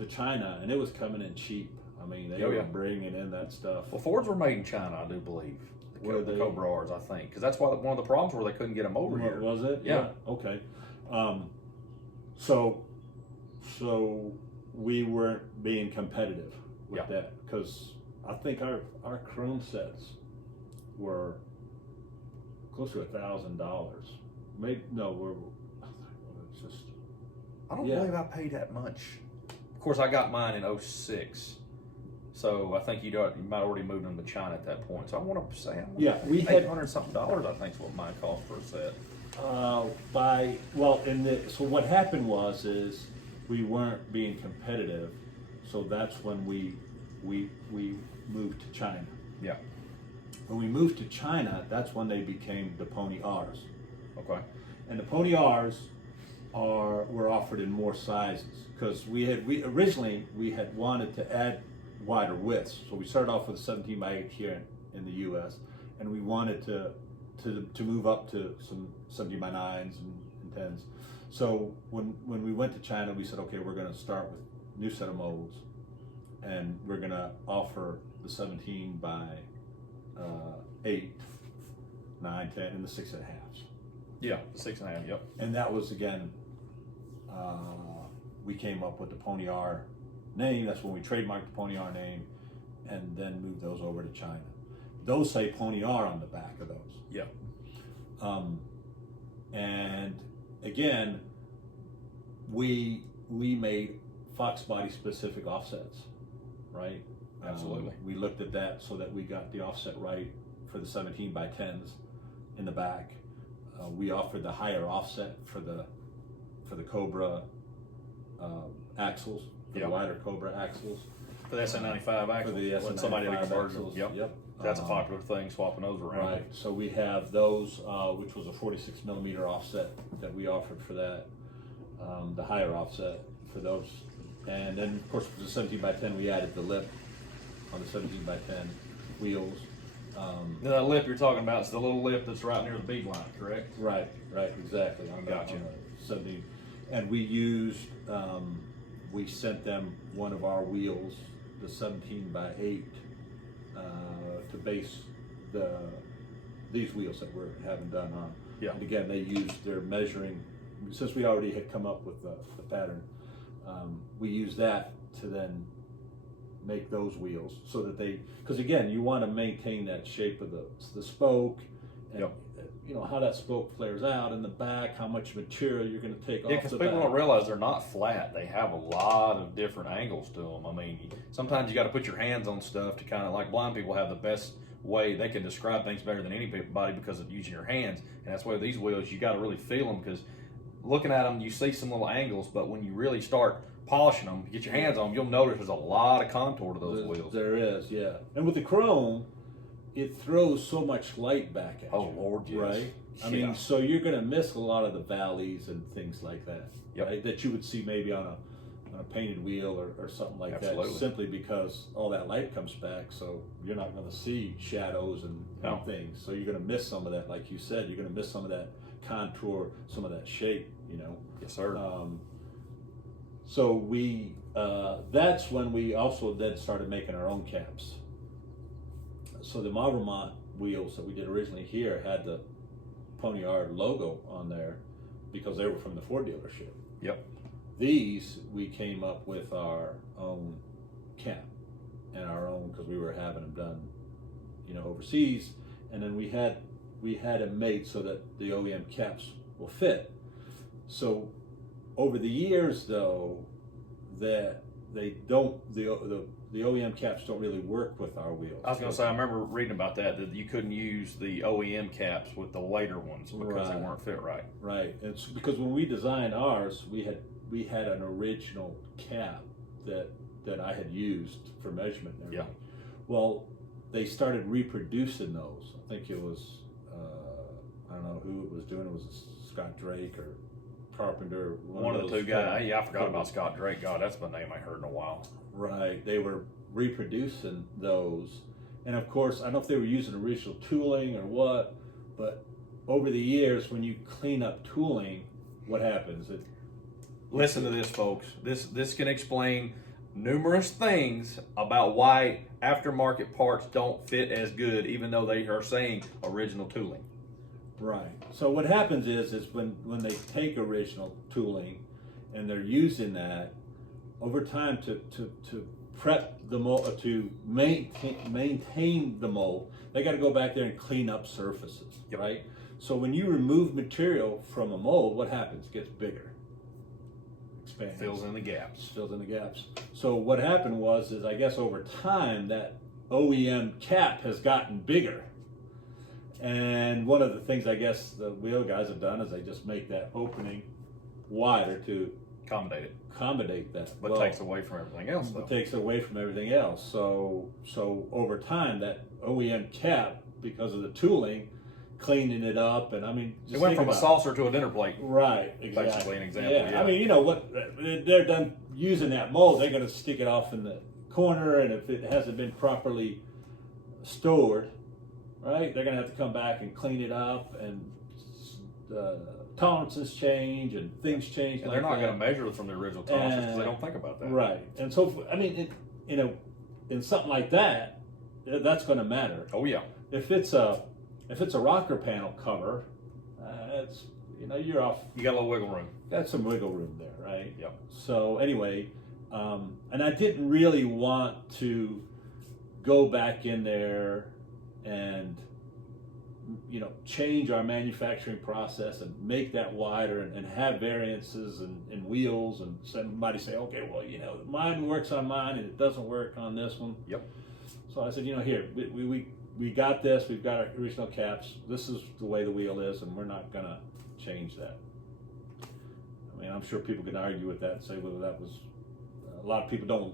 China, and it was coming in cheap. I mean, they were bringing in that stuff. Well, Fords were made in China, I do believe. The Cobra R's, I think, because that's why one of the problems were they couldn't get them over here. Was it? Yeah. Okay. So we weren't being competitive with that, because I think our chrome sets were close to $1,000. Maybe it's just. I don't believe I paid that much. Of course, I got mine in 2006. So I think you might already moved them to China at that point. So I want to say, we had $800 something. I think is what mine cost for a set. So what happened is we weren't being competitive, so that's when we moved to China. Yeah. When we moved to China, that's when they became the Pony R's. Okay. And the Pony R's were offered in more sizes because we originally had wanted to add wider widths. So we started off with a 17 by 8 here in the U.S. and we wanted to move up to some 17 by 9s and 10s. So when we went to China, we said, okay, we're going to start with a new set of molds, and we're going to offer the 17 by 8, 9, 10, and the 6.5s. Yeah, the 6.5. Yep. And that was again, we came up with the Pony R name. That's when we trademarked the Pony R name, and then moved those over to China. Those say Pony R on the back of those. Yeah. And again, we made Fox body specific offsets, right? Absolutely. We looked at that so that we got the offset right for the 17 by 10s in the back. We offered the higher offset for the Cobra axles, for the wider Cobra axles. For the SN95 axles. For the SN95 somebody had a conversion. axles. Yep. That's a popular thing, swapping those around. Right. So we have those, which was a 46 millimeter offset that we offered for that, the higher offset for those. And then, of course, for the 17 by 10, we added the lip on the 17 by 10 wheels. Now, that lip you're talking about is the little lip that's right near the bead line, correct? Right, exactly. Gotcha. On the 17. And we used, we sent them one of our wheels, the 17 by 8, to base these wheels that we're having done on. Yeah. And again, they used their measuring, since we already had come up with the pattern, we used that to then make those wheels so that because again, you want to maintain that shape of the spoke, and yep. You know how that spoke flares out in the back, how much material you're going to take off the back. Yeah, because people don't realize they're not flat. They have a lot of different angles to them. I mean, sometimes you got to put your hands on stuff to kind of, like blind people have the best way, they can describe things better than anybody because of using your hands. And that's why with these wheels, you got to really feel them, because looking at them, you see some little angles, but when you really start polishing them, get your hands on them, you'll notice there's a lot of contour to those wheels. There is, yeah. And with the chrome, it throws so much light back at you. Oh, Lord, yes. Right? I mean, so you're going to miss a lot of the valleys and things like that, yep. right? That you would see maybe on a painted wheel or something like Absolutely. that, simply because all that light comes back, so you're not going to see shadows and things. So you're going to miss some of that, like you said. You're going to miss some of that contour, some of that shape, you know. Yes, sir. So we, that's when we also then started making our own caps. So the Mavrofrides wheels that we did originally here had the Pony R logo on there because they were from the Ford dealership. Yep. These, we came up with our own cap and our own, because we were having them done, you know, overseas, and then we had them made so that the OEM caps will fit. So over the years, though, that they don't, the OEM caps don't really work with our wheels. I was going to say, I remember reading about that you couldn't use the OEM caps with the later ones because they weren't fit right. Right. It's because when we designed ours, we had an original cap that I had used for measurement and everything. Yeah. Well, they started reproducing those. I think it was, I don't know who it was doing. It was Scott Drake or Carpenter. One of the two guys. Yeah, I forgot about Scott Drake. God, that's the name I heard in a while. Right. They were reproducing those. And of course, I don't know if they were using original tooling or what, but over the years, when you clean up tooling, what happens? Listen to this, folks. This can explain numerous things about why aftermarket parts don't fit as good, even though they are saying original tooling. Right. So what happens is when they take original tooling and they're using that over time to prep the mold, to maintain the mold, they got to go back there and clean up surfaces. Yep. Right. So when you remove material from a mold, what happens? It gets bigger. Expands. Fills in the gaps. Fills in the gaps. So what happened is I guess over time that OEM cap has gotten bigger. And one of the things I guess the wheel guys have done is they just make that opening wider to accommodate that. But it takes away from everything else, though. It takes away from everything else. So over time, that OEM cap, because of the tooling, cleaning it up, and I mean, it went from a saucer to a dinner plate. Right, exactly. Basically, an example. Yeah. I mean, you know what? They're done using that mold. They're going to stick it off in the corner, and if it hasn't been properly stored, right, they're going to have to come back and clean it up, and tolerances change and things change. And they're not going to measure it from the original tolerances because they don't think about that. Right, and so I mean, in something like that, that's going to matter. Oh yeah. If it's a rocker panel cover, it's you're off. You got a little wiggle room. Got some wiggle room there, right? Yep. So anyway, and I didn't really want to go back in there and change our manufacturing process and make that wider and have variances and wheels, and somebody say, okay, well, mine works on mine and it doesn't work on this one. Yep. So I said, here, we got this, we've got our original caps, this is the way the wheel is, and we're not gonna change that. I mean, I'm sure people can argue with that and say, well, that was, a lot of people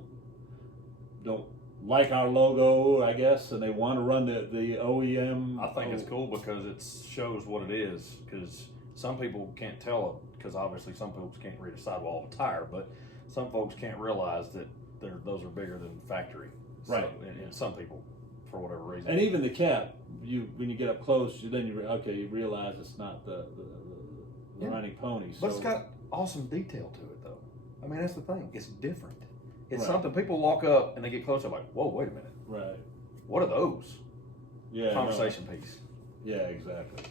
don't like our logo, I guess, and they want to run the OEM. I think it's cool because it shows what it is, because some people can't tell it, because obviously some folks can't read a sidewall of a tire, but some folks can't realize that those are bigger than factory. Right. So, and some people, for whatever reason. And even the cap, when you get up close, you realize it's not the running pony. But it's got awesome detail to it, though. I mean, that's the thing. It's different. It's Right. something people walk up and they get close. They're like, "Whoa, wait a minute! Right. What are those?" Yeah. Conversation piece. Yeah, exactly.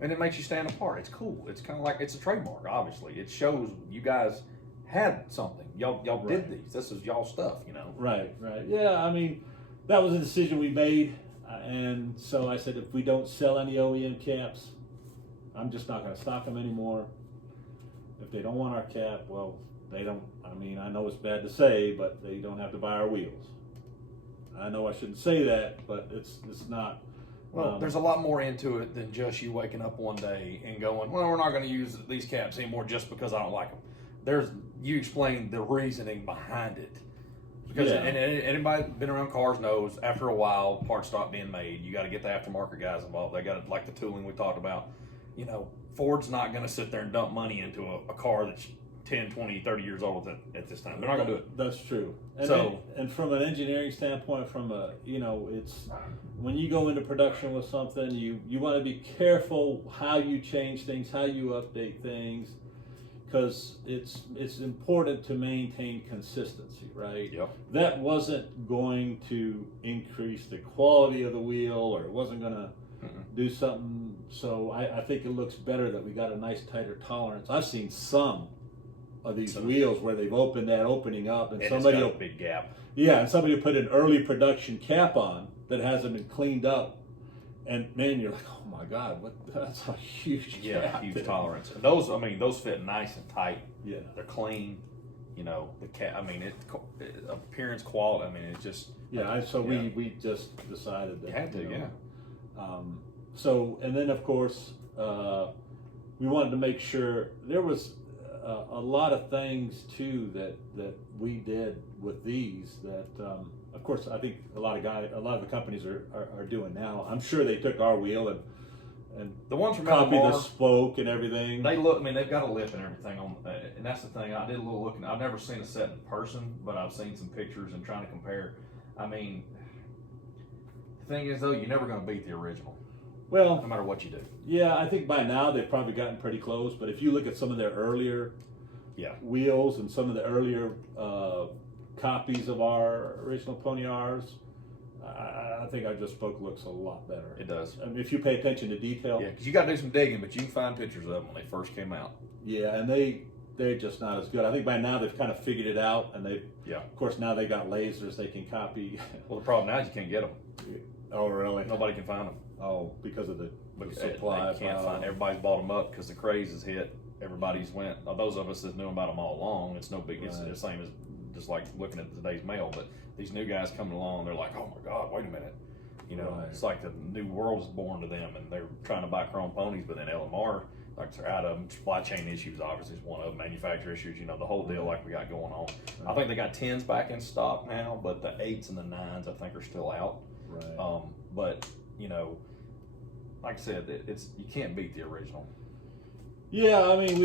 And it makes you stand apart. It's cool. It's kind of like it's a trademark. Obviously, it shows you guys had something. Y'all Right. did these. This is y'all stuff. Right. Yeah. I mean, that was a decision we made, and so I said, if we don't sell any OEM caps, I'm just not going to stock them anymore. If they don't want our cap, well, they don't. I mean, I know it's bad to say, but they don't have to buy our wheels. I know I shouldn't say that, but it's not. Well, there's a lot more into it than just you waking up one day and going, "Well, we're not going to use these caps anymore just because I don't like them." You explain the reasoning behind it. Because and anybody been around cars knows after a while parts stop being made. You got to get the aftermarket guys involved. They got to, like the tooling we talked about. Ford's not going to sit there and dump money into a car that's 10, 20, 30 years old at this time. They're not going to do it. That's true. And and from an engineering standpoint, it's when you go into production with something, you want to be careful how you change things, how you update things, because it's important to maintain consistency, right? Yep. That wasn't going to increase the quality of the wheel, or it wasn't going to do something. So I think it looks better that we got a nice tighter tolerance. I've seen some of these wheels where they've opened that opening up, and somebody it's got a big gap. Yeah, and somebody will put an early production cap on that hasn't been cleaned up, and man, you're like, oh my God, that's a huge gap. Huge tolerance. And those fit nice and tight. Yeah, they're clean. The cap. Appearance, quality. It's just. We just decided that you had to, yeah. So, and then of course, we wanted to make sure there was a lot of things too that we did with these that, of course, I think a lot of the companies are doing now. I'm sure they took our wheel and the ones from copied the spoke and everything. They look. They've got a lip and everything on, and that's the thing. I did a little looking. I've never seen a set in person, but I've seen some pictures and trying to compare. The thing is, though, you're never going to beat the original. Well, no matter what you do. Yeah, I think by now they've probably gotten pretty close. But if you look at some of their earlier wheels and some of the earlier copies of our original Pony R's, I think our just spoke looks a lot better. It does. If you pay attention to detail. Yeah, because you got to do some digging, but you can find pictures of them when they first came out. Yeah, and they're just not as good. I think by now they've kind of figured it out, and of course, now they got lasers they can copy. Well, the problem now is you can't get them. Oh, really? Nobody can find them. Oh, because of the supply. They can't find. Everybody's bought them up because the craze has hit. Everybody's went. Those of us that knew about them all along, it's no big. Right. It's the same as just like looking at today's mail. But these new guys coming along, they're like, oh my God, wait a minute. You know, Right. it's like the new world is born to them, and they're trying to buy chrome ponies, but then LMR, like they're out of them. Supply chain issues, obviously, is one of them. Manufacturer issues, you know, the whole deal like we got going on. Right. I think they got 10s back in stock now, but the 8s and the 9s I think are still out. Right. But you know, like I said, it's you can't beat the original. Yeah, I mean,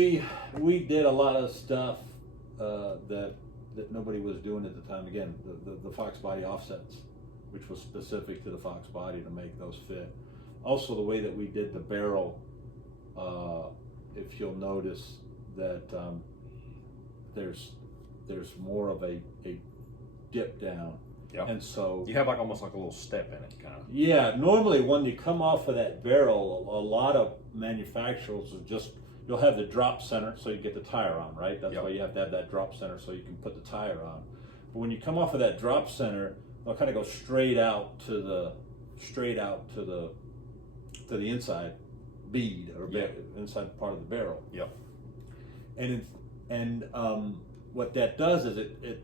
we did a lot of stuff that nobody was doing at the time. Again, the Fox body offsets, which was specific to the Fox body to make those fit. Also, the way that we did the barrel, if you'll notice that there's more of a dip down. Yeah. And so You have like almost like a little step in it, kind of. yeah, normally when you come off of that barrel, a lot of manufacturers will you'll have the drop center so you get the tire on, right? That's Yep. why you have to have that drop center so you can put the tire on. But when you come off of that drop center, they'll kind of go straight out to the inside bead or inside part of the barrel. Yep. And what that does is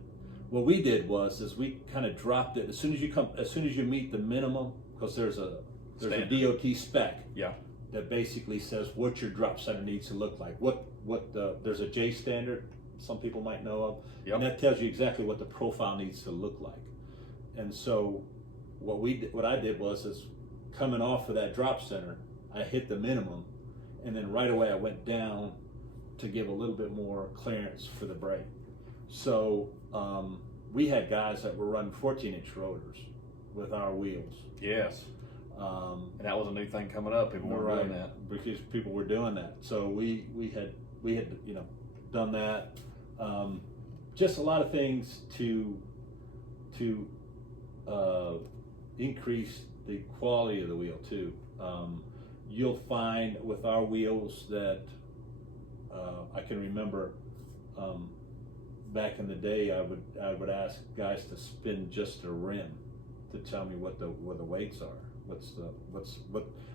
what we did is we kind of dropped it as soon as you meet the minimum, because there's a DOT spec. Yeah. That basically says what your drop center needs to look like. There's a J standard some people might know of, Yep. and that tells you exactly what the profile needs to look like. And so what I did was coming off of that drop center, I hit the minimum, and then right away I went down to give a little bit more clearance for the brake. So we had guys that were running 14-inch rotors with our wheels. Yes. And that was a new thing coming up. People were doing that because people were doing that. So we had done that. Just a lot of things to increase the quality of the wheel too. You'll find with our wheels that I can remember back in the day I would ask guys to spin just a rim to tell me what the weights are.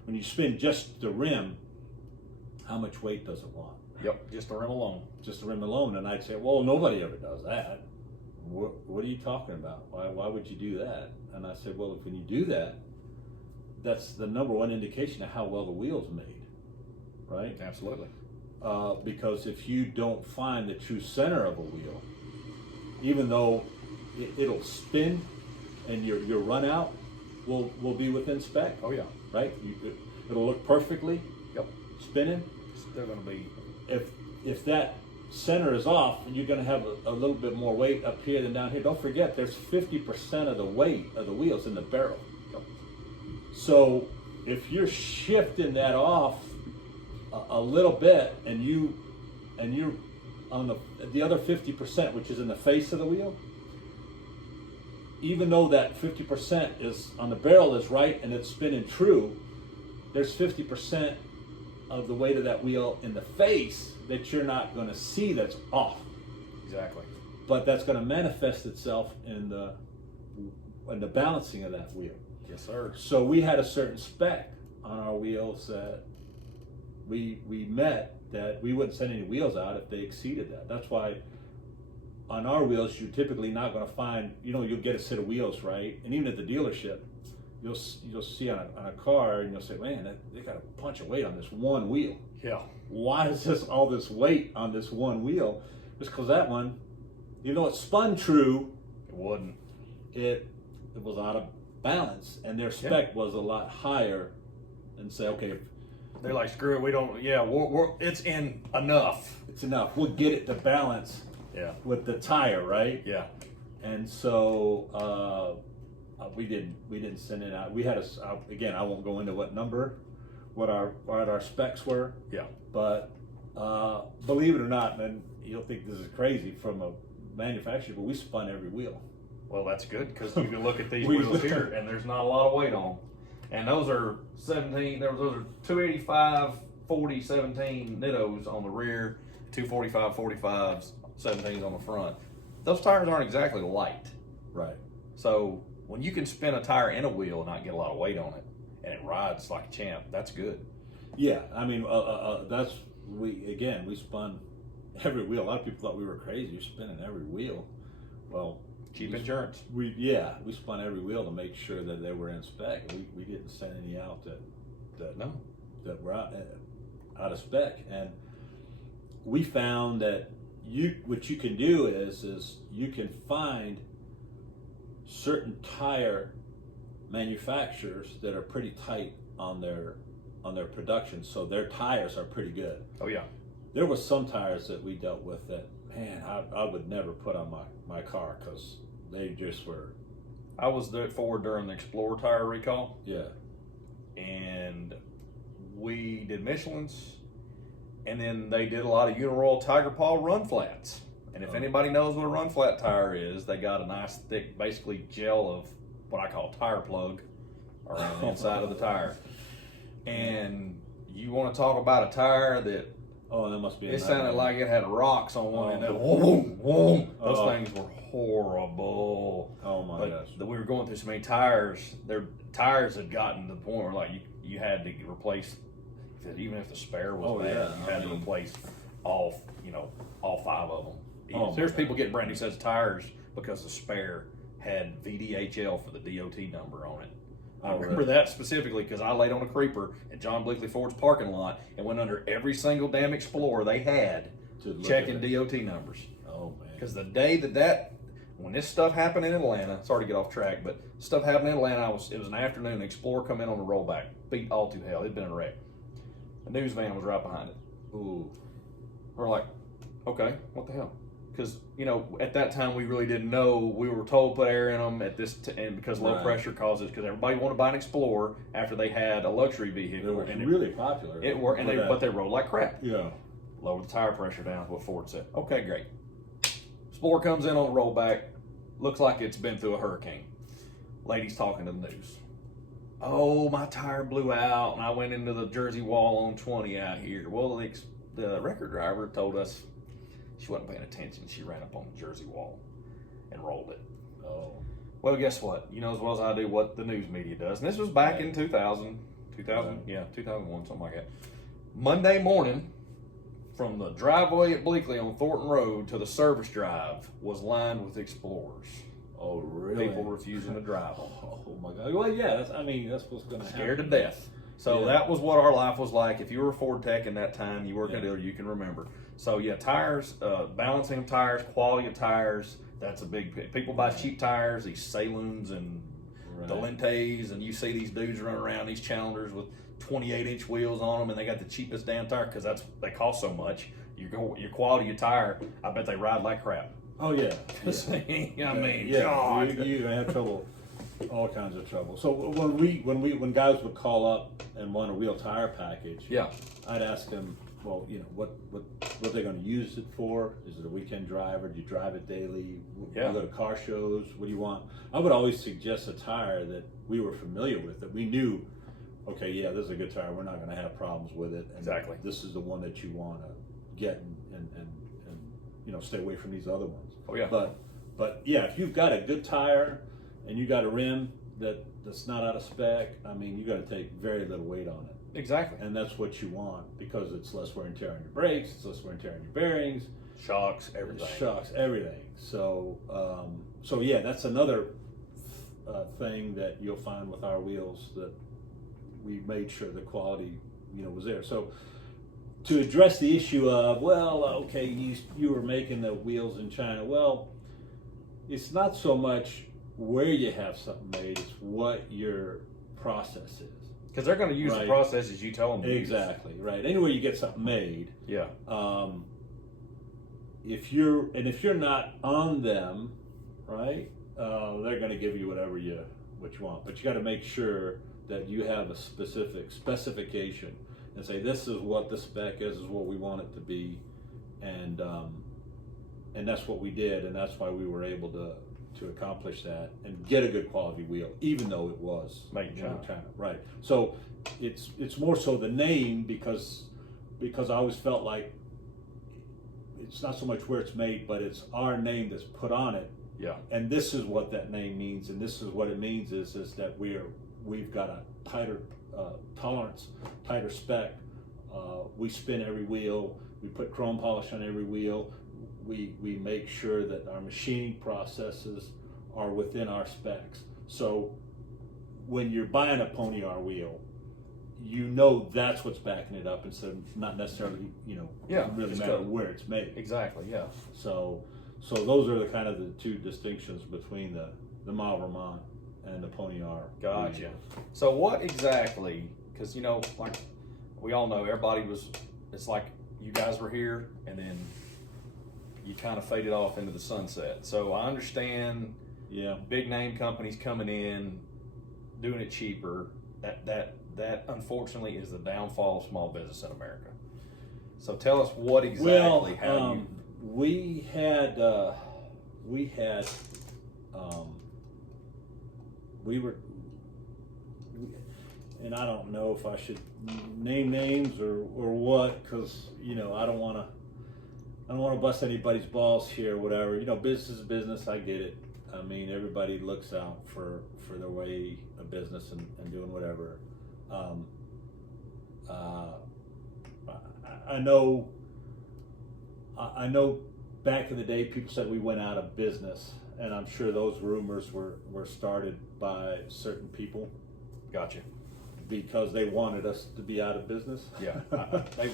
When you spin just the rim, how much weight does it want? Yep, just the rim alone. Just the rim alone. And I'd say, well, nobody ever does that. What are you talking about? Why would you do that? And I said, well, if when you do that, that's the number one indication of how well the wheel's made, right? Absolutely. Because if you don't find the true center of a wheel, even though it'll spin and your run out will be within spec. Oh yeah. Right? It'll look perfectly. Yep. Spinning. They're going to be. If that center is off, you're going to have a little bit more weight up here than down here. Don't forget, there's 50% of the weight of the wheels in the barrel. Yep. So if you're shifting that off a little bit, and you're on the other 50%, which is in the face of the wheel, even though that 50% is on the barrel is right and it's spinning true, there's 50% of the weight of that wheel in the face that you're not going to see that's off. Exactly. But that's going to manifest itself in the balancing of that wheel. Yes, sir. So we had a certain spec on our wheels that we met, that we wouldn't send any wheels out if they exceeded that. That's why on our wheels, you're typically not going to find, you'll get a set of wheels, right? And even at the dealership, you'll see on a car, and you'll say, man, they got a bunch of weight on this one wheel. Yeah. Why is all this weight on this one wheel? Just because that one, even though it spun true, It wouldn't. it was out of balance, and their spec was a lot higher. And say, okay, They're like, screw it, we don't. Yeah, it's in enough. it's enough. We'll get it to balance. Yeah. With the tire, right? Yeah. And so we didn't send it out. We had again, I won't go into what our specs were. Yeah. But believe it or not, man, you'll think this is crazy from a manufacturer, but we spun every wheel. Well, that's good, because you can look at these We- wheels here, and there's not a lot of weight on them. And those are 17. Those are 285, 40, 17 Nittos on the rear, 245, 45s, 17s on the front. Those tires aren't exactly light. Right. So when you can spin a tire in a wheel and not get a lot of weight on it, and it rides like a champ, that's good. Yeah, I mean, we spun every wheel. A lot of people thought we were crazy. You're spinning every wheel. Well, Cheap insurance. We spun every wheel to make sure that they were in spec. We didn't send any out that were out of spec. And we found that what you can do is you can find certain tire manufacturers that are pretty tight on their production, so their tires are pretty good. Oh yeah. There was some tires that we dealt with that, man, I would never put on my car because they just were. I was there during the Explorer tire recall. Yeah. And we did Michelin's, and then they did a lot of Uniroyal Tiger Paw run flats. And if anybody knows what a run flat tire is, they got a nice thick, basically gel of what I call tire plug around the inside of the tire. And you want to talk about a tire that, that must be. It sounded like it had rocks on one end. Whoom, whoom. Those things were horrible. Oh my gosh. We were going through so many tires. Their tires had gotten to the point where like you had to replace, even if the spare was bad, you had to replace all 5 of them. There's people getting brand new sets of tires because the spare had VDHL for the DOT number on it. I remember that specifically because I laid on a creeper at John Bleakley Ford's parking lot and went under every single damn Explorer they had checking DOT numbers. Oh man! Because the day when this stuff happened in Atlanta, sorry to get off track, but stuff happened in Atlanta. It was an afternoon. The Explorer come in on the rollback, beat all to hell. It'd been a wreck. The news van was right behind it. Ooh. We're like, okay, what the hell? Because at that time we really didn't know. We were told put air in them at this, and because low pressure causes. Because everybody wanted to buy an Explorer after they had a luxury vehicle. It was really popular. It worked, but they rolled like crap. Yeah. Lower the tire pressure down. Is what Ford said. Okay, great. Explorer comes in on the rollback. Looks like it's been through a hurricane. Lady's talking to the news. Oh, my tire blew out, and I went into the Jersey wall on 20 out here. Well, the record driver told us. She wasn't paying attention. She ran up on the Jersey wall and rolled it. Oh. Well, guess what? You know as well as I do what the news media does. And this was back in 2000, 2001, something like that. Monday morning, from the driveway at Bleakley on Thornton Road to the service drive was lined with Explorers. Oh, really? People refusing to drive them. Oh, my God. Well, yeah, that's what's going to happen. Scared to death. So that was what our life was like. If you were a Ford tech in that time, you worked at a dealer, you can remember. So yeah, tires, balancing of tires, quality of tires, that's a big, people buy cheap tires, these Saloons and Delentes, and you see these dudes running around these Challengers with 28-inch wheels on them, and they got the cheapest damn tire because they cost so much. Your quality of tire, I bet they ride like crap. Oh yeah. I mean, God. You're gonna have trouble, all kinds of trouble. So when guys would call up and want a real tire package, I'd ask them, well, what they're going to use it for? Is it a weekend drive, or do you drive it daily? You go to car shows. What do you want? I would always suggest a tire that we were familiar with, that we knew, okay, yeah, this is a good tire. We're not going to have problems with it. And exactly. This is the one that you want to get and stay away from these other ones. Oh yeah. But yeah, if you've got a good tire and you got a rim that's not out of spec, I mean, you got to take very little weight on it. Exactly. And that's what you want, because it's less wear and tear on your brakes, it's less wear and tear on your bearings, shocks, everything. So yeah, that's another thing that you'll find with our wheels, that we made sure the quality, was there. So to address the issue of, well, okay, you were making the wheels in China. Well, it's not so much where you have something made, it's what your process is. Because they're going to use the processes you tell them to use. Exactly, right. Anywhere you get something made, yeah. If you're not on them, right, they're going to give you what you want. But you got to make sure that you have a specific specification and say, this is what the spec is what we want it to be, and that's what we did, and that's why we were able to accomplish that and get a good quality wheel, even though it was made in China. Right. So it's more so the name, because I always felt like it's not so much where it's made, but it's our name that's put on it. Yeah. And this is what that name means, and this is what it means is that we've got a tighter tolerance, tighter spec. We spin every wheel. We put chrome polish on every wheel. We make sure that our machining processes are within our specs. So when you're buying a Pony R wheel, you know that's what's backing it up, instead of not necessarily, doesn't really matter where it's made. Exactly, yeah. So those are the kind of the two distinctions between the Mavromont and the Pony R. Gotcha. So what exactly, because like we all know, it's like you guys were here and then you kind of faded off into the sunset. So I understand big name companies coming in, doing it cheaper. That unfortunately is the downfall of small business in America. So tell us what exactly we had and I don't know if I should name names or what, because I don't want to bust anybody's balls here or whatever. Business is business. I get it. I mean, everybody looks out for their way of business and doing whatever. I know back in the day people said we went out of business, and I'm sure those rumors were started by certain people. Gotcha. Because they wanted us to be out of business. Yeah,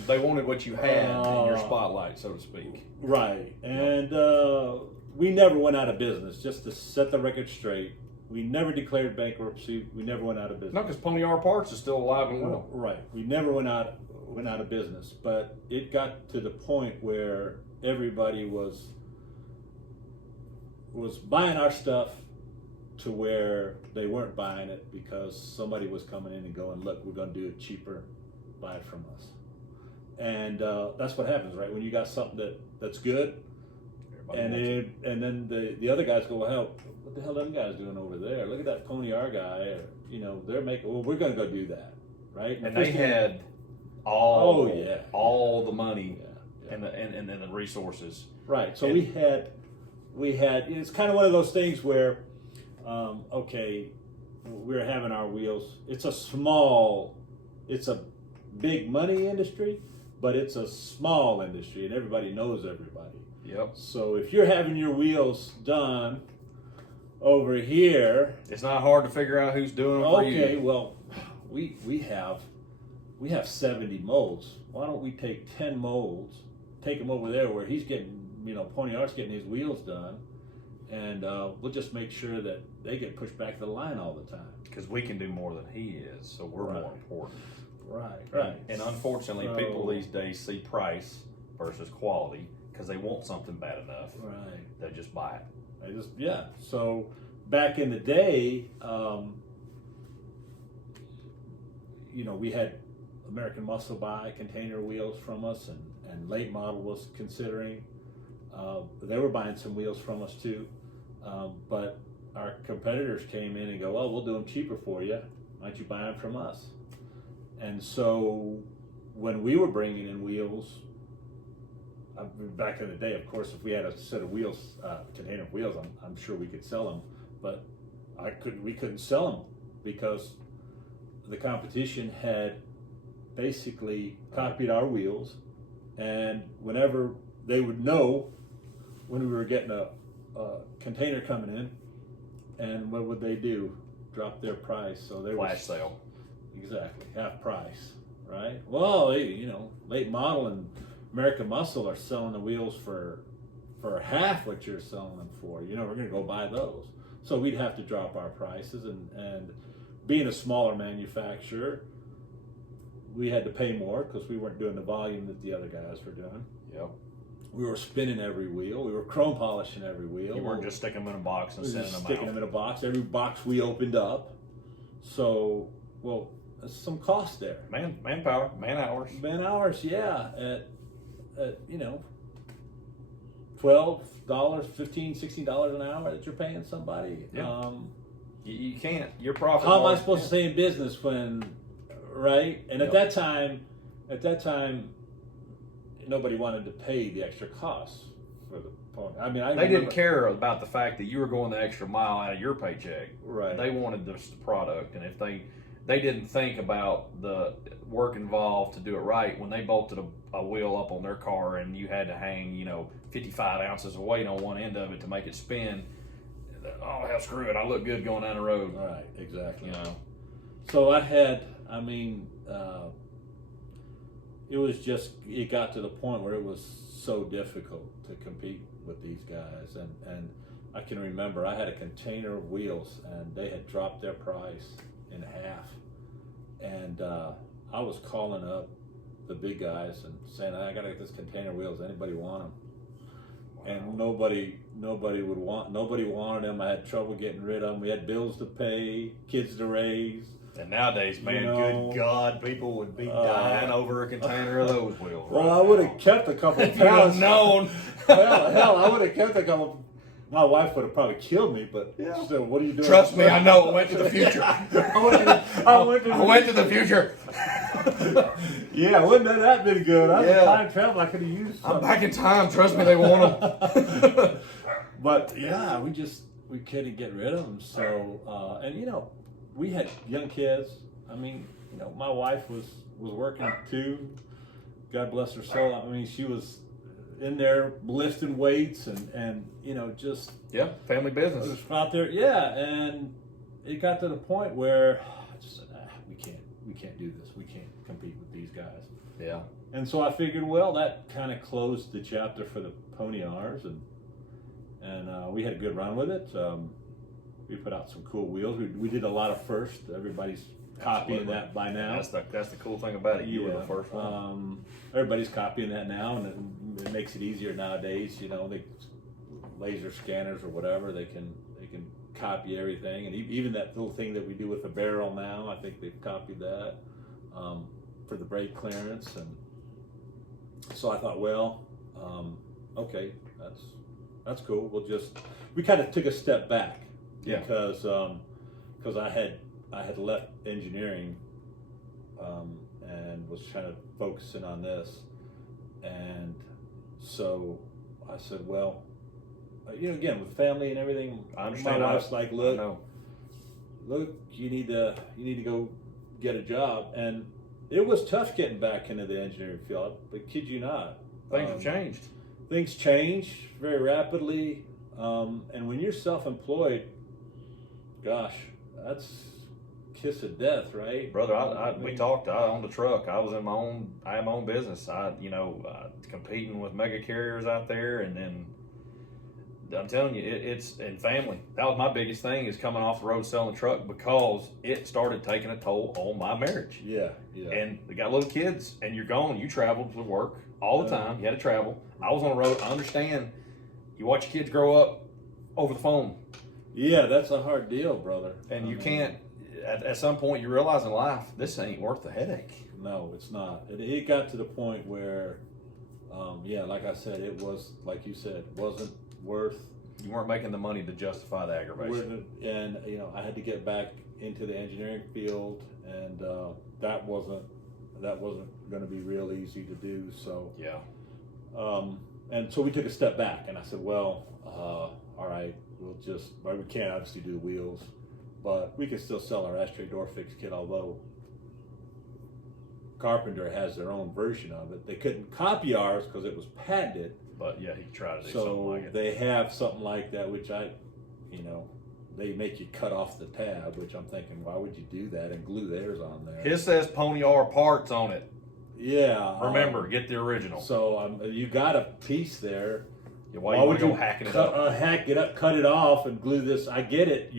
they wanted what you had in your spotlight, so to speak. Right, and we never went out of business. Just to set the record straight, we never declared bankruptcy. We never went out of business. No, because Pony R Parts is still alive and well. Right, we never went out of business, but it got to the point where everybody was buying our stuff to where they weren't buying it because somebody was coming in and going, look, we're going to do it cheaper, buy it from us. And that's what happens, right? When you got something that's good, and then the other guys go, well, hell, what the hell them guys doing over there? Look at that Pony R guy. They're making, well, we're going to go do that, right? And they had all the money and the resources. Right. So we had. It's kind of one of those things where, we're having our wheels. It's a big money industry, but it's a small industry, and everybody knows everybody. Yep. So if you're having your wheels done over here, it's not hard to figure out who's doing them for you. Okay, well, we have 70 molds. Why don't we take 10 molds, take them over there where he's getting, Pony R's getting his wheels done, and we'll just make sure that they get pushed back to the line all the time. Because we can do more than he is, so we're more important. Right. And unfortunately, people these days see price versus quality because they want something bad enough. Right. They just buy it. So back in the day, we had American Muscle buy container wheels from us, and Late Model was considering. They were buying some wheels from us too, but our competitors came in and go, well, we'll do them cheaper for you. Why don't you buy them from us? And so when we were bringing in wheels, back in the day, of course, if we had a set of wheels, container of wheels, I'm sure we could sell them, but we couldn't sell them because the competition had basically copied our wheels, and whenever they would know when we were getting a container coming in, and what would they do? Drop their price. So they flash sale. Exactly, half price, right? Well, Late Model and American Muscle are selling the wheels for half what you're selling them for. We're going to go buy those. So we'd have to drop our prices, and being a smaller manufacturer, we had to pay more because we weren't doing the volume that the other guys were doing. Yep. We were spinning every wheel. We were chrome polishing every wheel. You weren't just sticking them in a box and sending them out. Sticking them in a box. Every box we opened up. So, there's some cost there. Manpower, man hours. Man hours, yeah. At $12, $15, $16 an hour that you're paying somebody. Yeah. You can't. Your profit. How am I supposed to stay in business when, right? And at that time, nobody wanted to pay the extra costs for the pony. I mean, they didn't care about the fact that you were going the extra mile out of your paycheck. Right. They wanted the product, and if they didn't think about the work involved to do it right, when they bolted a wheel up on their car and you had to hang, 55 ounces of weight on one end of it to make it spin, oh hell, screw it, I look good going down the road. Right, exactly. You know. So it got to the point where it was so difficult to compete with these guys, and I can remember I had a container of wheels, and they had dropped their price in half, and I was calling up the big guys and saying, I gotta get this container of wheels, anybody want them? Wow. And nobody wanted them. I had trouble getting rid of them. We had bills to pay, kids to raise. And nowadays, man, good God, people would be dying over a container of those wheels. Well, I would have kept a couple of If you'd have pounds. known. Hell, I would have kept a couple. My wife would have probably killed me, but still, what are you doing? Trust me, I know. I went to the future. I went to the future. Yeah, wouldn't that have been good? I was time travel. I could have used something. I'm back in time. Trust me, they want them. But yeah, we couldn't get rid of them. So, and we had young kids. I mean, my wife was working too. God bless her soul. I mean, she was in there lifting weights and just family business was out there. Yeah, and it got to the point where I just said, we can't do this. We can't compete with these guys. Yeah. And so I figured, well, that kind of closed the chapter for the Pony R's, and we had a good run with it. We put out some cool wheels. We did a lot of first. Everybody's copying that by now. That's the cool thing about it. You were the first one. Everybody's copying that now, and it makes it easier nowadays. They laser scanners or whatever. They can copy everything, and even that little thing that we do with the barrel now. I think they've copied that for the brake clearance, and so I thought, well, okay, that's cool. We kind of took a step back. Yeah. Because I had left engineering and was trying to focus in on this, and so I said, well, again with family and everything, I understand. My wife's like, look, you need to go get a job, and it was tough getting back into the engineering field. But kid you not, things have changed. Things change very rapidly, and when you're self-employed, gosh, that's kiss of death, right? Brother, we talked. I owned a truck. I had my own business. Competing with mega carriers out there, and then I'm telling you, it's in family. That was my biggest thing, is coming off the road selling a truck, because it started taking a toll on my marriage. Yeah. And we got little kids, and you're gone. You traveled to work all the time. You had to travel. I was on the road. I understand. You watch your kids grow up over the phone. Yeah, that's a hard deal, brother. And you can't, at some point you realize in life, this ain't worth the headache. No, it's not. It got to the point where, like I said, it was, like you said, wasn't worth. You weren't making the money to justify the aggravation. And, I had to get back into the engineering field, and that wasn't going to be real easy to do. So, and so we took a step back, and I said, well, all right, we can't obviously do the wheels, but we can still sell our Ashtray Door fix kit, although Carpenter has their own version of it. They couldn't copy ours because it was patented. But yeah, he tried to do something like it. So they have something like that, which they make you cut off the tab, which I'm thinking, why would you do that and glue theirs on there? His says Pony R parts on it. Yeah. Remember, get the original. So you got a piece there. Yeah, why would you hacking it up? Hack it up, cut it off, and glue this. I get it.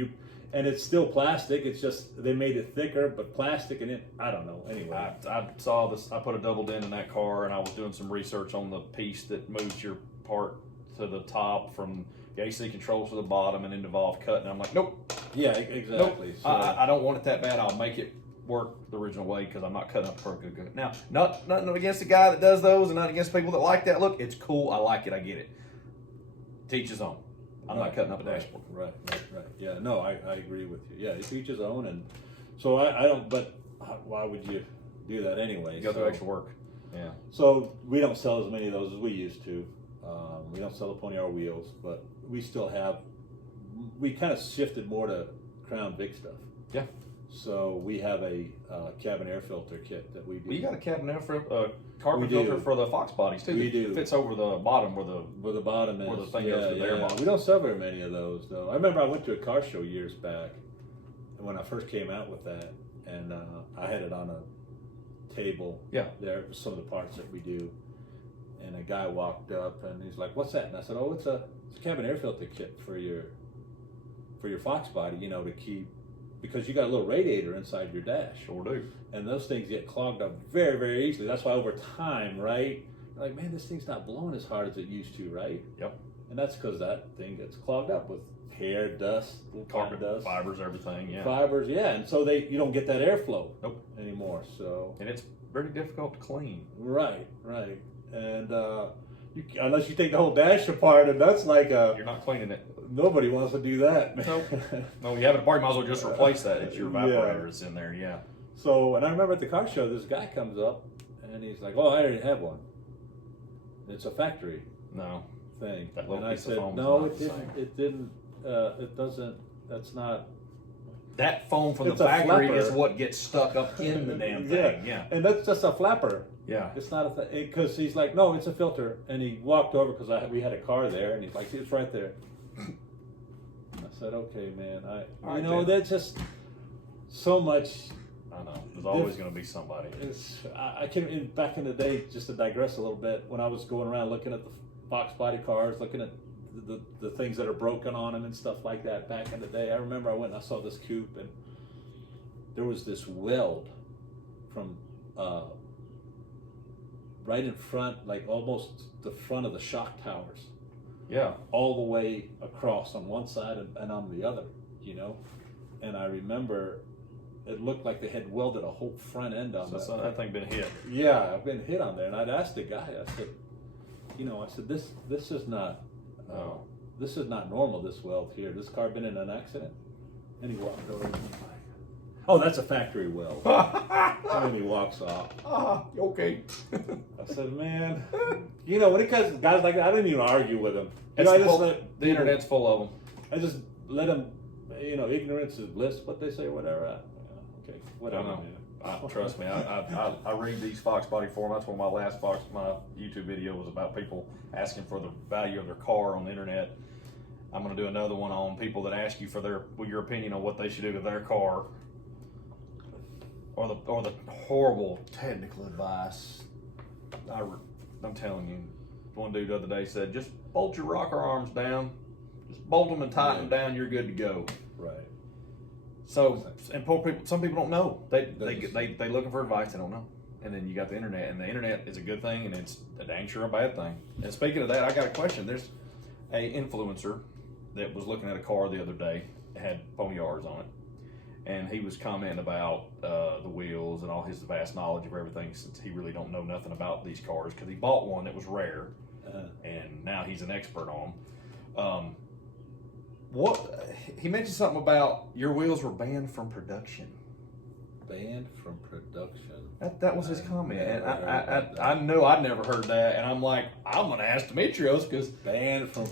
And it's still plastic. It's just they made it thicker, but plastic in it. I don't know. Anyway, I saw this. I put a double dent in that car, and I was doing some research on the piece that moves your part to the top from the AC controls to the bottom and involved cutting. I'm like, nope. Yeah, exactly. Nope. So, I don't want it that bad. I'll make it work the original way, because I'm not cutting up for good. Now, nothing against the guy that does those, and not against people that like that look. It's cool. I like it. I get it. Teach his own. I'm not cutting up a dashboard. Right. Yeah, no, I agree with you. Yeah, it's each his own, and so I don't. But why would you do that anyway? You go through extra work. Yeah. So we don't sell as many of those as we used to. We don't sell the Pony R wheels, but we still have. We kind of shifted more to Crown Vic stuff. Yeah. So we have a cabin air filter kit that we do. Well, you got a cabin air carbon filter for the Fox bodies too. We do. It fits over the bottom where the bottom is. Where the thing goes to the air bottom. We don't sell very many of those though. I remember I went to a car show years back, and when I first came out with that, and I had it on a table. Yeah. There, some of the parts that we do, and a guy walked up and he's like, "What's that?" And I said, "Oh, it's a cabin air filter kit for your Fox body, you know, to keep." Because you got a little radiator inside your dash. Sure do. And those things get clogged up very, very easily. That's why over time, right? You're like, man, this thing's not blowing as hard as it used to, right? Yep. And that's because that thing gets clogged up with hair, dust, Carpet dust, fibers, everything. Yeah. Fibers, yeah. And so you don't get that airflow. Nope. Anymore. So. And it's very difficult to clean. Right. And unless you take the whole dash apart, and that's like you're not cleaning it. Nobody wants to do that. Nope. No, you have it apart, you might as well just replace that. It's your evaporator that's in there, yeah. So, and I remember at the car show, this guy comes up and he's like, "Oh, I already have one. It's a factory thing." That little and I piece of said, foam "No, is not it didn't. It doesn't. That's not." That foam from the It's a factory flapper. is what gets stuck up in the damn thing. Yeah. And that's just a flapper. Yeah. It's not a thing. Because he's like, "No, it's a filter." And he walked over because we had a car there, and he's like, "See, it's right there." I said, "Okay, man. That's just so much." I know. There's always going to be somebody. I can. Back in the day, just to digress a little bit, when I was going around looking at the Fox body cars, looking at the things that are broken on them and stuff like that. Back in the day, I remember I went and I saw this coupe, and there was this weld from right in front, like almost the front of the shock towers. Yeah. All the way across on one side and on the other, you know. And I remember it looked like they had welded a whole front end on that. So that thing been hit. Yeah, I've been hit on there. And I'd asked the guy, I said, this is not this is not normal, this weld here. This car been in an accident? And he walked over and he's like, "Oh, that's a factory weld." And then he walks off. Okay. I said, "Man, when it comes to guys like that, I didn't even argue with him. The internet's full of them. I just let them, ignorance is bliss, what they say, or whatever. Okay, whatever, man. Trust me, I read these Fox body forums. That's one of my YouTube video was about people asking for the value of their car on the internet. I'm going to do another one on people that ask you for your opinion on what they should do to their car, or the horrible technical advice. I'm telling you, one dude the other day said, "Just bolt your rocker arms down, just bolt them and tighten them down. You're good to go." Right. So, and poor people, some people don't know. They looking for advice, they don't know. And then you got the internet, and the internet is a good thing, and it's a dang sure a bad thing. And speaking of that, I got a question. There's a influencer that was looking at a car the other day. It had pony R's on it, and he was commenting about the wheels and all his vast knowledge of everything, since he really don't know nothing about these cars because he bought one that was rare, and now he's an expert on them. What he mentioned something about your wheels were banned from production. Banned from production. That was his comment, and I know I'd never heard that, and I'm like, I'm gonna ask Demetrios because banned from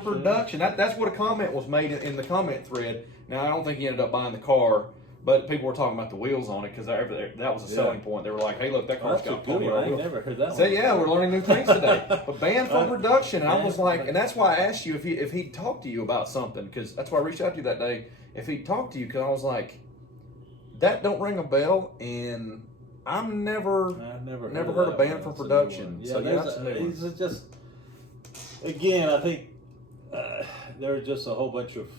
production. That's what a comment was made in the comment thread. Now I don't think he ended up buying the car, but people were talking about the wheels on it because that was a selling point. They were like, "Hey, look, that car's got pony I wheels." never heard that. So yeah, we're learning new things today. But banned from production, and I was like, and that's why I asked you if he'd talked to you about something, because that's why I reached out to you that day. If he'd talked to you, because I was like, that don't ring a bell, and I've never heard of banned from production. Yeah, so that's a new one. It's just, again, I think there's just a whole bunch of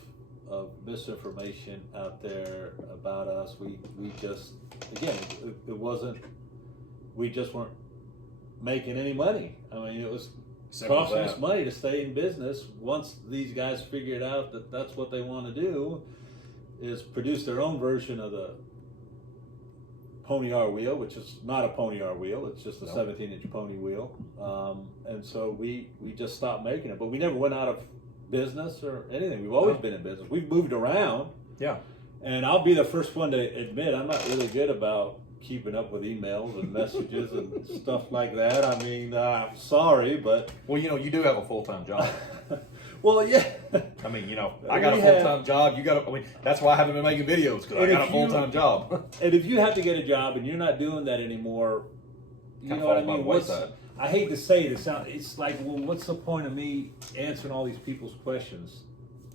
misinformation out there about us. We just, again, it wasn't, we just weren't making any money. I mean, it was costing us money to stay in business. Once these guys figured out that that's what they want to do, is produce their own version of the pony R wheel, which is not a pony R wheel, it's just a 17-inch pony wheel. And so we just stopped making it, but we never went out of business or anything. We've always been in business. We've moved around. Yeah. And I'll be the first one to admit I'm not really good about keeping up with emails and messages and stuff like that. I mean, I'm sorry, but... Well, you do have a full-time job. Well, yeah. I mean, you know, I got a full-time job. You got I mean, that's why I haven't been making videos, because I got a full-time job. And if you have to get a job and you're not doing that anymore, you know what I mean? I hate to say it, it's like, well, what's the point of me answering all these people's questions?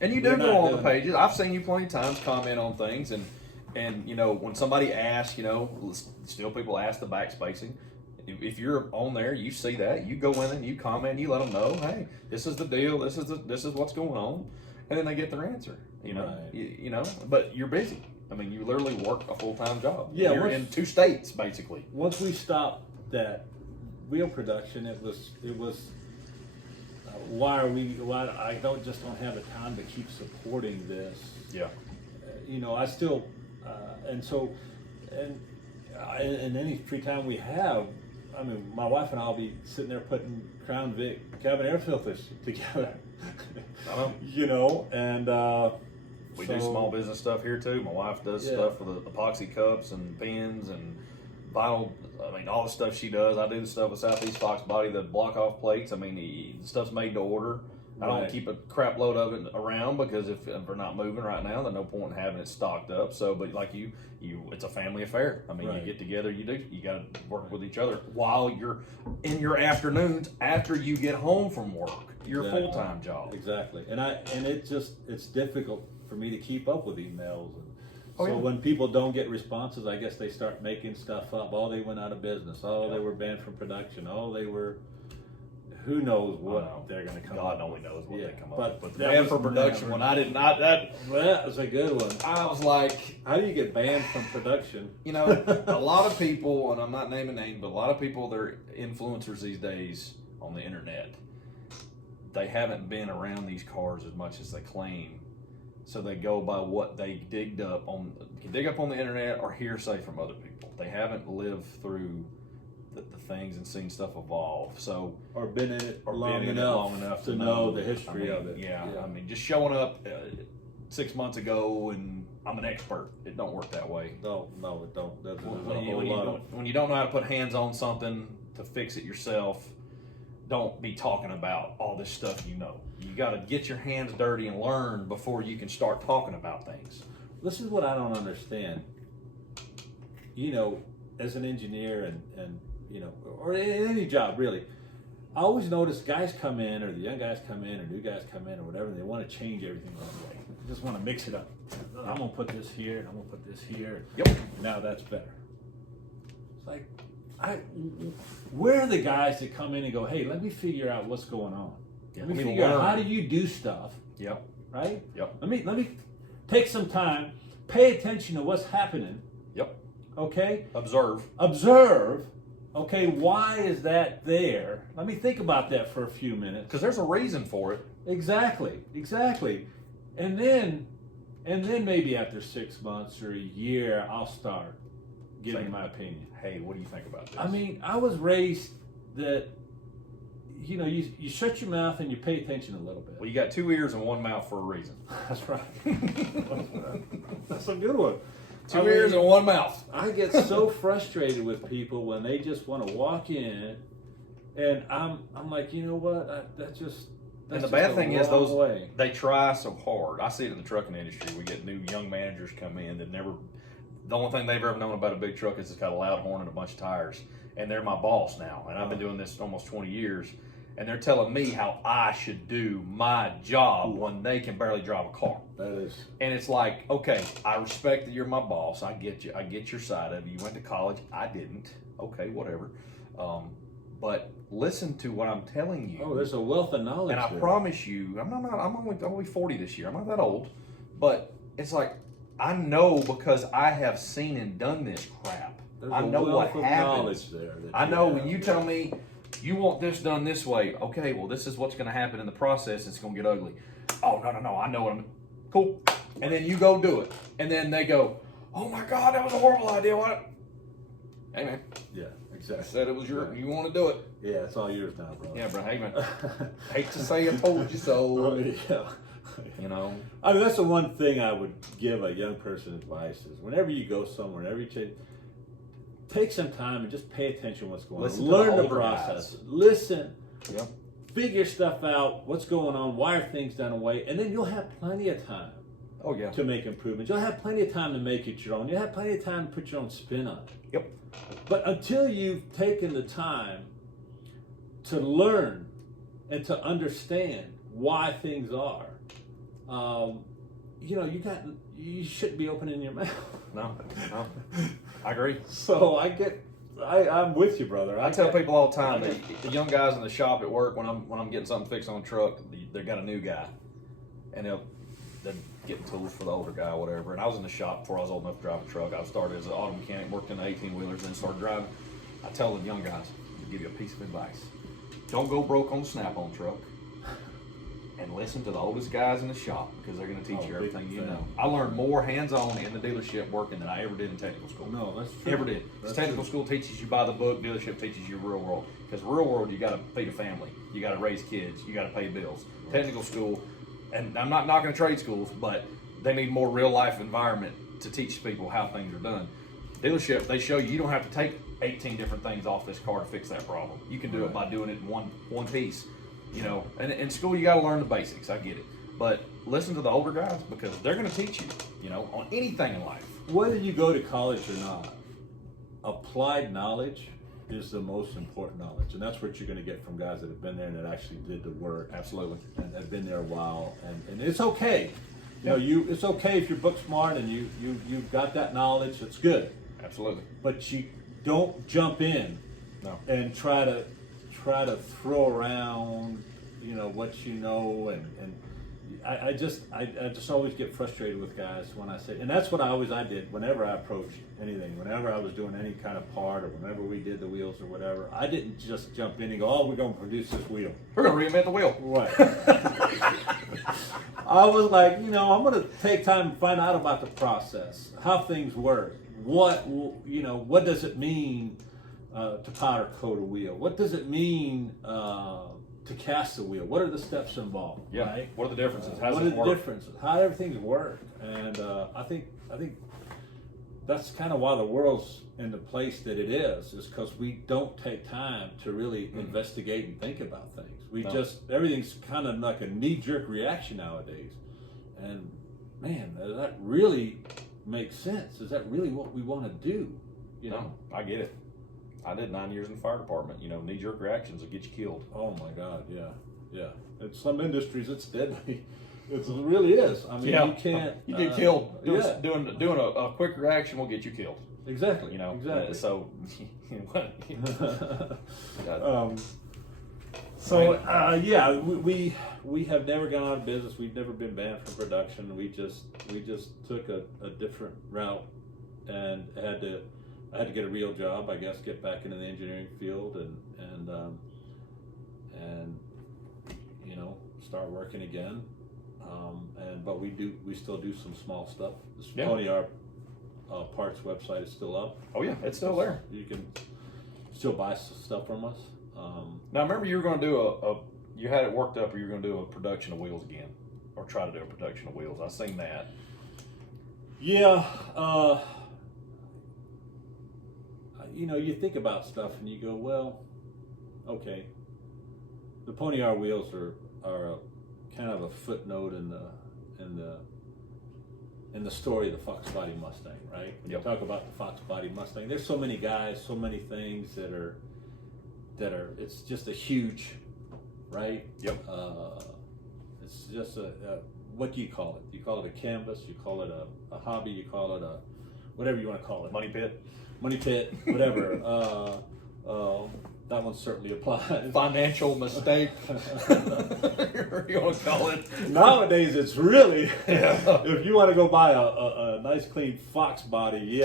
And you do go on the pages. I've seen you plenty of times comment on things, and you know, when somebody asks, you know, still people ask the backspacing. If you're on there, you see that, you go in and you comment, you let them know, hey, this is the deal, this is what's going on, and then they get their answer. You know, right. you know, but you're busy. I mean, you literally work a full-time job. Yeah, you're in 2 states basically. Once we stopped that wheel production, it was why I don't have the time to keep supporting this. Yeah. You know, I still and any free time we have, I mean, my wife and I'll be sitting there putting Crown Vic cabin air filters together. You know, and we do small business stuff here too. My wife does stuff for the epoxy cups and pins and vinyl. I mean, all the stuff she does. I do the stuff with Southeast Fox Body, the block off plates. I mean, the stuff's made to order. I don't keep a crap load of it around, because if we're not moving right now, there's no point in having it stocked up. So, but like you, it's a family affair. I mean, you get together, you got to work with each other while you're in your afternoons after you get home from work, your full-time job. Exactly. And it's difficult for me to keep up with emails. And when people don't get responses, I guess they start making stuff up. Oh, they went out of business. Oh, they were banned from production. Oh, they were... Who knows what they're going to come up with. God only knows what they come up with. But the ban for production one, I did not. That was a good one. I was like, how do you get banned from production? You know, a lot of people, and I'm not naming names, but a lot of people, they're influencers these days on the internet. They haven't been around these cars as much as they claim. So they go by what they dig up on the internet or hearsay from other people. They haven't lived through the things and seen stuff evolve. So or been in it long enough to know the history of it. Yeah, I mean, just showing up 6 months ago and I'm an expert. It don't work that way. No, it don't. When you don't know how to put hands on something to fix it yourself, don't be talking about all this stuff you know. You got to get your hands dirty and learn before you can start talking about things. This is what I don't understand. You know, as an engineer and you know, or in any job really, I always notice guys come in, or the young guys come in, or new guys come in, or whatever, and they want to change everything right away. They just want to mix it up. I'm going to put this here, and I'm going to put this here. Yep. Now that's better. It's like, where are the guys that come in and go, hey, let me figure out what's going on. Yeah, let me figure out how do you do stuff. Yep. Right? Yep. Let me take some time, pay attention to what's happening. Yep. Okay? Observe. Okay, why is that there? Let me think about that for a few minutes. Because there's a reason for it. Exactly. And then maybe after 6 months or a year, I'll start giving my opinion. Hey, what do you think about this? I mean, I was raised that, you know, you shut your mouth and you pay attention a little bit. Well, you got 2 ears and 1 mouth for a reason. That's right. That's a good one. 2 ears and 1 mouth. I get so frustrated with people when they just want to walk in, and I'm like, you know what? And the bad thing is they try so hard. I see it in the trucking industry. We get new young managers come in that the only thing they've ever known about a big truck is it's got a loud horn and a bunch of tires. And they're my boss now. And I've been doing this almost 20 years. And they're telling me how I should do my job when they can barely drive a car. That is. And it's like, okay, I respect that you're my boss. I get you. I get your side of it. You went to college. I didn't. Okay, whatever. But listen to what I'm telling you. Oh, there's a wealth of knowledge. And I promise you, I'm only 40 this year. I'm not that old. But it's like, I know because I have seen and done this crap. I know what happens. I know when you tell me you want this done this way. Okay, well, this is what's going to happen in the process. It's going to get ugly. Oh, no. I know what I'm... Cool. And then you go do it. And then they go, oh, my God, that was a horrible idea. What? Hey, man. Yeah, exactly. I said it was yours. You want to do it. Yeah, it's all yours now, bro. Yeah, bro. Hey, man. Hate to say I told you so. Yeah. You know? I mean, that's the one thing I would give a young person advice is whenever you go somewhere, whenever you change, take some time and just pay attention to what's going on. Learn the process. Listen. Yep. figure stuff out, what's going on, why are things done away, and then you'll have plenty of time to make improvements. You'll have plenty of time to make it your own. You'll have plenty of time to put your own spin on it. Yep. But until you've taken the time to learn and to understand why things are, you shouldn't be opening your mouth. No, I agree. So I'm with you, brother. I tell people all the time that the young guys in the shop at work, when I'm getting something fixed on the truck, they got a new guy, and they're getting tools for the older guy or whatever. And I was in the shop before I was old enough to drive a truck. I started as an auto mechanic, worked in the 18-wheelers, then started driving. I tell the young guys, to give you a piece of advice: don't go broke on the Snap-on truck, and listen to the oldest guys in the shop, because they're going to teach you everything you know. I learned more hands-on in the dealership working than I ever did in technical school. No, that's true. Ever did. Technical school teaches you by the book. Dealership teaches you real world. Because real world, you got to feed a family, you got to raise kids, you got to pay bills. Technical school, and I'm not knocking trade schools, but they need more real life environment to teach people how things are done. Dealership, they show you don't have to take 18 different things off this car to fix that problem. You can do it by doing it in one piece. You know, and in school you got to learn the basics. I get it, but listen to the older guys, because they're going to teach you, you know, on anything in life. Whether you go to college or not, applied knowledge is the most important knowledge, and that's what you're going to get from guys that have been there and that actually did the work. Absolutely. And have been there a while, and it's okay. You know, it's okay if you're book smart and you've got that knowledge. It's good. Absolutely. But you don't jump in and try to throw around, you know, what you know, and I just always get frustrated with guys when I say, and that's what I did whenever I approached anything, whenever I was doing any kind of part, or whenever we did the wheels or whatever. I didn't just jump in and go, oh, we're going to produce this wheel. We're going to reinvent the wheel. Right. I was like, you know, I'm going to take time to find out about the process, how things work, what does it mean to powder coat a wheel? What does it mean to cast a wheel? What are the steps involved? Yeah. Right? What are the differences? What are the differences? How everything's work? And I think that's kind of why the world's in the place that it is because we don't take time to really investigate and think about things. Everything's kind of like a knee-jerk reaction nowadays. And man, does that really make sense? Is that really what we want to do? You know, I get it. I did 9 years in the fire department. You know, knee-jerk reactions will get you killed. Oh my God, yeah. In some industries, it's deadly. It really is. I mean, you can't. You get killed. Doing a quick reaction will get you killed. Exactly. You know. Exactly. We have never gone out of business. We've never been banned from production. We just took a different route, and I had to get a real job, I guess, get back into the engineering field, and you know, start working again. But we still do some small stuff. Tony, our parts website is still up. Oh yeah, it's still there. You can still buy stuff from us. Now, remember, you were going to do you had it worked up, or you were going to do a production of wheels again, or try to do a production of wheels. I seen that. Yeah. You know, you think about stuff and you go, well, okay, the Pony R wheels are a, kind of a footnote in the story of the Fox Body Mustang, right? When you talk about the Fox Body Mustang, there's so many guys, so many things that are it's just a huge, right? Yep. It's just what do you call it? You call it a canvas, you call it a hobby, you call it a whatever you want to call it. Money pit, whatever. That one certainly applies. Financial mistake. You want to call it? Nowadays, it's really if you want to go buy a nice clean Fox body,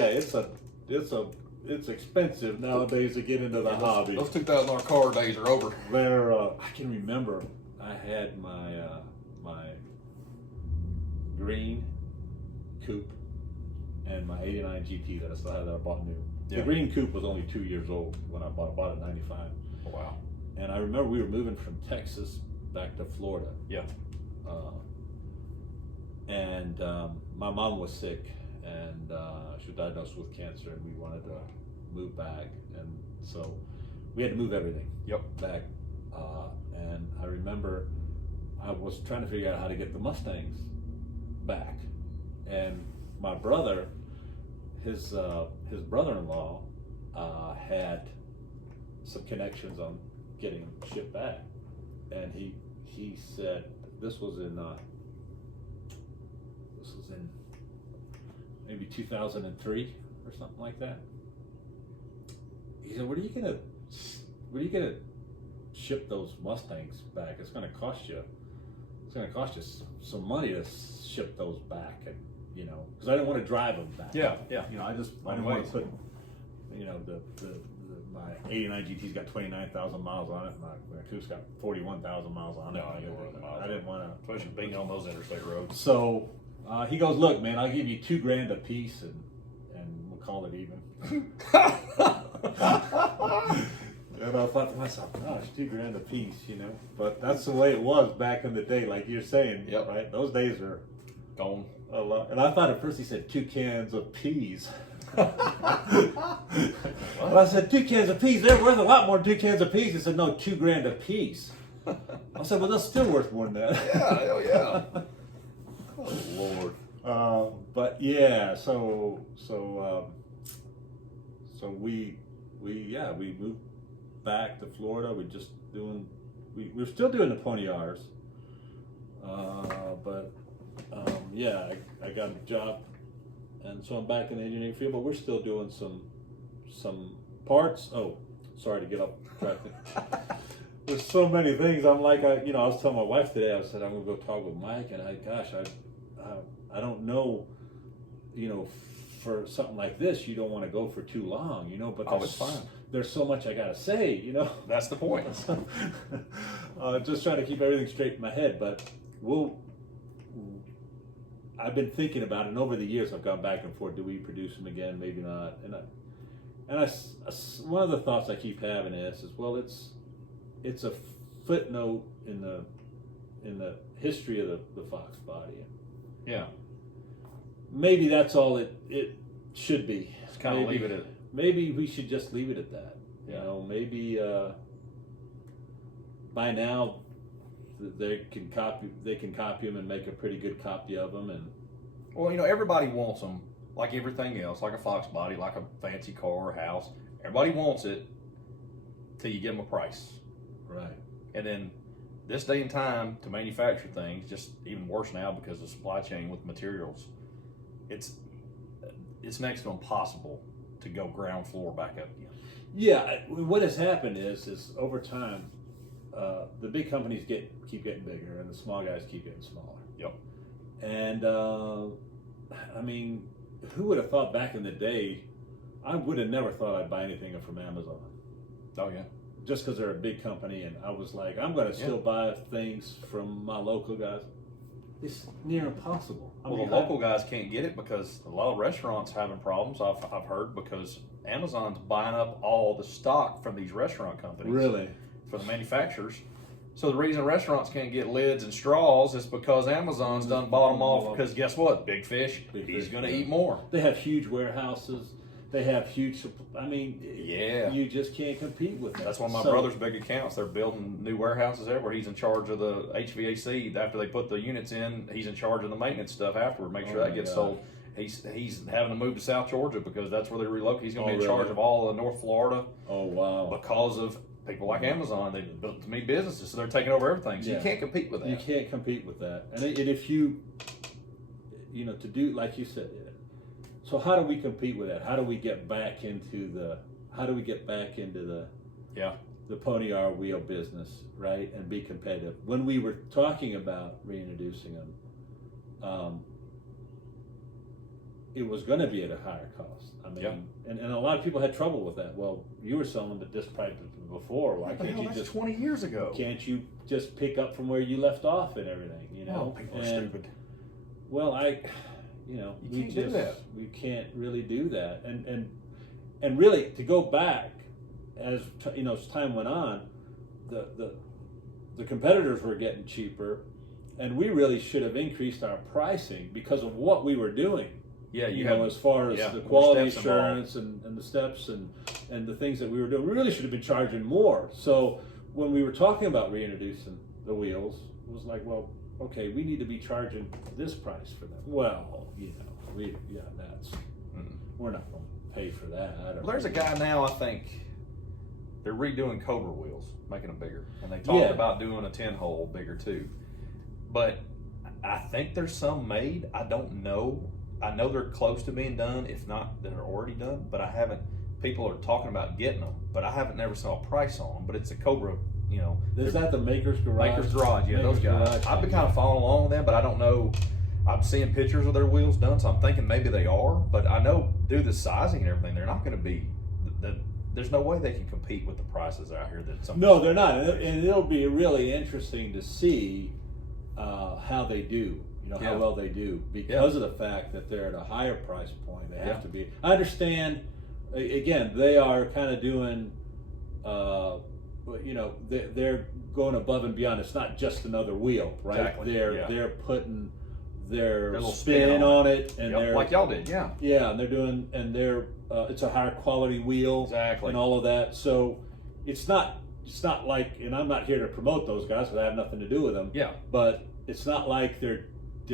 it's expensive nowadays to get into the hobby. Those $2,000 car days are over. I can remember I had my green coupe and my '89 GT that I still had that I bought new. Yeah. The green coupe was only 2 years old when I bought it in '95. Oh, wow. And I remember we were moving from Texas back to Florida. Yeah. My mom was sick, and she was diagnosed with cancer, and we wanted to move back, and so we had to move everything. Yep. Back And I remember I was trying to figure out how to get the Mustangs back, and my brother, his brother-in-law, had some connections on getting them shipped back, and he said this was in maybe 2003 or something like that. He said, "What are you gonna ship those Mustangs back? It's gonna cost you some money to ship those back, and because I didn't want to drive them back. Yeah. I didn't want to put, my '89 GT's got 29,000 miles on it. My Coupe's got 41,000 miles on it. No, I didn't want to, especially being on those interstate roads. So he goes, "Look, man, I'll give you $2,000 a piece, and we'll call it even." And I thought to myself, "Gosh, $2,000 a piece, But that's the way it was back in the day, like you're saying. Yep. Right? Those days are gone. A lot. And I thought at first he said 2 cans of peas. But I said 2 cans of peas. They're worth a lot more than 2 cans of peas. He said, "No, $2,000 a piece." I said, "Well, that's still worth more than that." Yeah, hell yeah. Oh Lord. But yeah, so we moved back to Florida. We're still doing the Pony R's, but I got a job, and so I'm back in the engineering field. But we're still doing some parts. Oh, sorry to get off track. There's so many things. I'm like, I was telling my wife today. I said I'm gonna go talk with Mike, and I don't know, for something like this, you don't want to go for too long, but it's fine. There's so much I gotta say, That's the point. Just trying to keep everything straight in my head, but I've been thinking about it, and over the years I've gone back and forth. Do we produce them again? Maybe not. And one of the thoughts I keep having is well, it's a footnote in the history of the Fox body. Yeah. Maybe that's all it should be. Just kind of leave it at. Maybe we should just leave it at that. Maybe by now they can copy them and make a pretty good copy of them. And well, everybody wants them, like everything else, like a Fox body, like a fancy car or house. Everybody wants it till you give them a price. Right. And then this day and time to manufacture things, just even worse now because of the supply chain with materials, it's next to impossible to go ground floor back up again. Yeah, what has happened is over time, the big companies keep getting bigger, and the small guys keep getting smaller. Yep. And who would have thought back in the day? I would have never thought I'd buy anything from Amazon. Oh yeah. Just because they're a big company, and I was like, I'm going to still buy things from my local guys. It's near impossible. The local guys can't get it because a lot of restaurants having problems. I've heard because Amazon's buying up all the stock from these restaurant companies. Really? For the manufacturers. So the reason restaurants can't get lids and straws is because Amazon's done bought them off. Because guess what? Big fish. He's going to eat more. They have huge warehouses. They have huge. You just can't compete with that. That's one of my brother's big accounts. They're building new warehouses everywhere. He's in charge of the HVAC. After they put the units in, he's in charge of the maintenance stuff afterward. Make sure that gets sold. He's having to move to South Georgia because that's where they relocate. He's going to be in charge of all of North Florida. Oh wow! Because of people like Amazon, they built to me businesses, so they're taking over everything. So you can't compete with that. You can't compete with that. And if you to do like you said. So how do we compete with that? How do we get back into the Pony R wheel business, right? And be competitive. When we were talking about reintroducing them, it was going to be at a higher cost. And a lot of people had trouble with that. Well, you were selling them at this price before. Why can't you just 20 years ago? Can't you just pick up from where you left off and everything? Oh, people are stupid. Well, you can't do that. We can't really do that, and really to go back as time went on, the competitors were getting cheaper, and we really should have increased our pricing because of what we were doing. Yeah, as far as the quality assurance and the steps and the things that we were doing, we really should have been charging more. So when we were talking about reintroducing the wheels, it was like, well, okay, we need to be charging this price for them. Well, we're not going to pay for that. Well, there's a guy now, I think, they're redoing Cobra wheels, making them bigger. And they talked about doing a 10-hole bigger too. But I think there's some made. I don't know. I know they're close to being done, if not, they're already done. But I haven't, people are talking about getting them. But I haven't never saw a price on them. But it's a Cobra, Is that the Maker's Garage? Maker's Garage, yeah, Maker's those guys. Garage. I've been kind of following along with them, but I don't know. I'm seeing pictures of their wheels done, so I'm thinking maybe they are. But I know due to the sizing and everything, they're not going to be. There's no way they can compete with the prices out here that some. No, they're not, and it'll be really interesting to see how they do. How well they do because of the fact that they're at a higher price point. They have to be. I understand. Again, they are kind of doing. They're going above and beyond. It's not just another wheel, right? Exactly. They're putting their little spin on it, and they're like y'all did, and they're doing, and they're it's a higher quality wheel, and all of that. So it's not like, and I'm not here to promote those guys because I have nothing to do with them. Yeah. But it's not like they're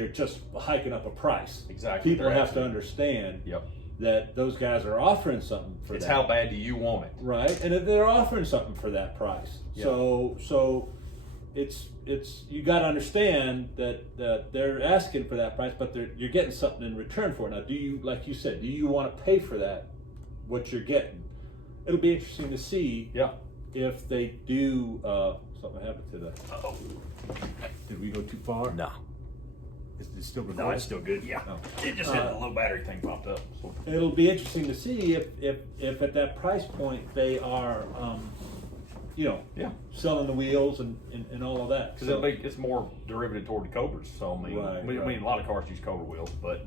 just hiking up a price. Exactly. People have to understand. That those guys are offering something for it's that. How bad do you want it? Right, and if they're offering something for that price. So it's you got to understand that they're asking for that price, but you're getting something in return for it. Now, do you, like you said, do you want to pay for that? What you're getting? It'll be interesting to see. If they do something happened to the. Uh-oh. Did we go too far? No. Is it still recording? No, it's still good. Yeah. Oh. It just had the low battery thing popped up. So. It'll be interesting to see if at that price point they are, selling the wheels and all of that. Because it's more derivative toward the Cobras. So I mean, a lot of cars use Cobra wheels, but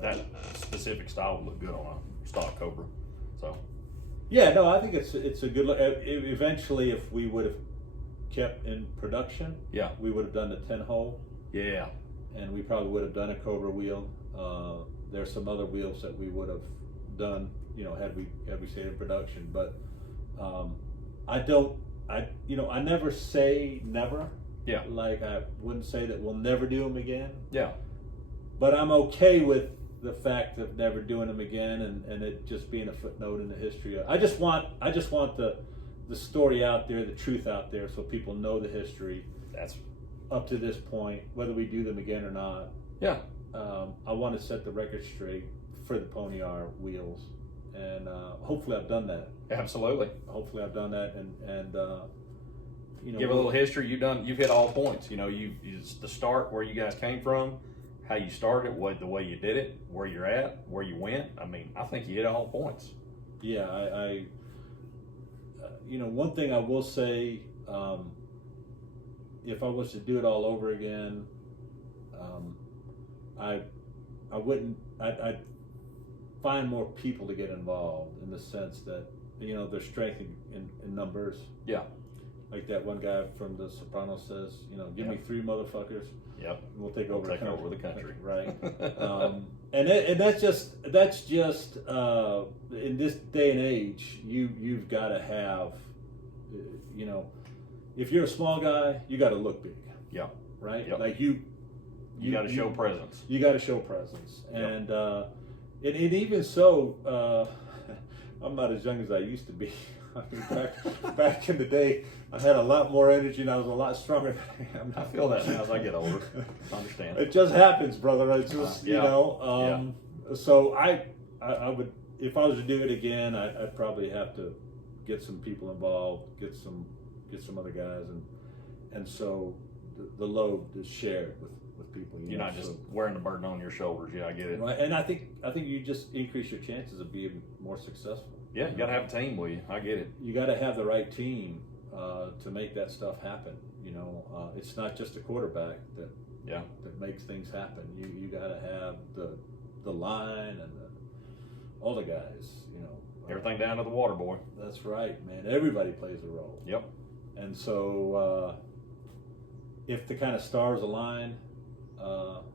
that specific style would look good on a stock Cobra. So. Yeah, no, I think it's a good look. Eventually, if we would have kept in production, we would have done the 10-hole. Yeah. And we probably would have done a Cobra wheel. There's some other wheels that we would have done, had we stayed in production. But I never say never. Yeah. Like I wouldn't say that we'll never do them again. Yeah. But I'm okay with the fact of never doing them again, and it just being a footnote in the history. I just want the story out there, the truth out there, so people know the history. That's up to this point, whether we do them again or not. Yeah. I want to set the record straight for the Pony R wheels, and hopefully I've done that. Absolutely. Hopefully I've done that, and give a little history. You've hit all points. The start, where you guys came from, how you started, the way you did it, where you're at, where you went. I mean, I think you hit all points. Yeah, I one thing I will say, if I was to do it all over again, I wouldn't. I'd find more people to get involved in the sense that there's strength in numbers. Yeah. Like that one guy from The Sopranos says, give me 3 motherfuckers. Yep. We'll take over the country. Right. And that's just in this day and age, you've got to have, if you're a small guy, you got to look big. Yeah. Right. Yep. Like you got to show presence. You got to show presence, Yep. and even so, I'm not as young as I used to be. I mean, back in the day, I had a lot more energy and I was a lot stronger than I am now. I feel that now as I get older. I understand. It just happens, brother. It's just So I would, if I was to do it again, I'd probably have to get some people involved, get some other guys, and so the load is shared with people. You're not just wearing the burden on your shoulders. Yeah, I get it. Right, and I think you just increase your chances of being more successful. Yeah, you got to have a team with you. I get it. You got to have the right team to make that stuff happen. It's not just a quarterback that makes things happen. You got to have the line and all the guys. Everything down to the water boy. That's right, man. Everybody plays a role. Yep. And so, if the kind of stars align,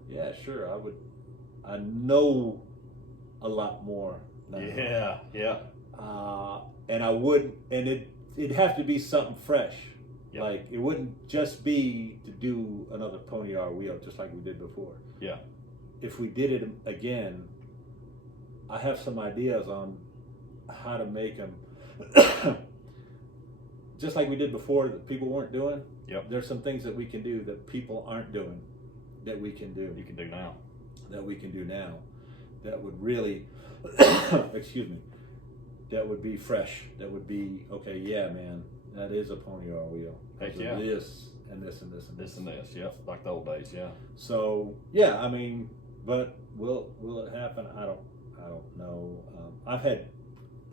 yeah, sure, I would. I know a lot more now. Yeah. And I wouldn't, and it'd have to be something fresh. Yep. Like, it wouldn't just be to do another pony R wheel just like we did before. Yeah. If we did it again, I have some ideas on how to make them just like we did before that people weren't doing. Yep. There's some things that we can do that people aren't doing that we can do. You can do now. That we can do now. That would really, excuse me, that would be fresh. That would be, okay, yeah, man, that is a pony R wheel. Heck yeah. This and this and this and This and this, yeah, like the old days, yeah. So yeah, I mean, but will it happen? I don't know. I've had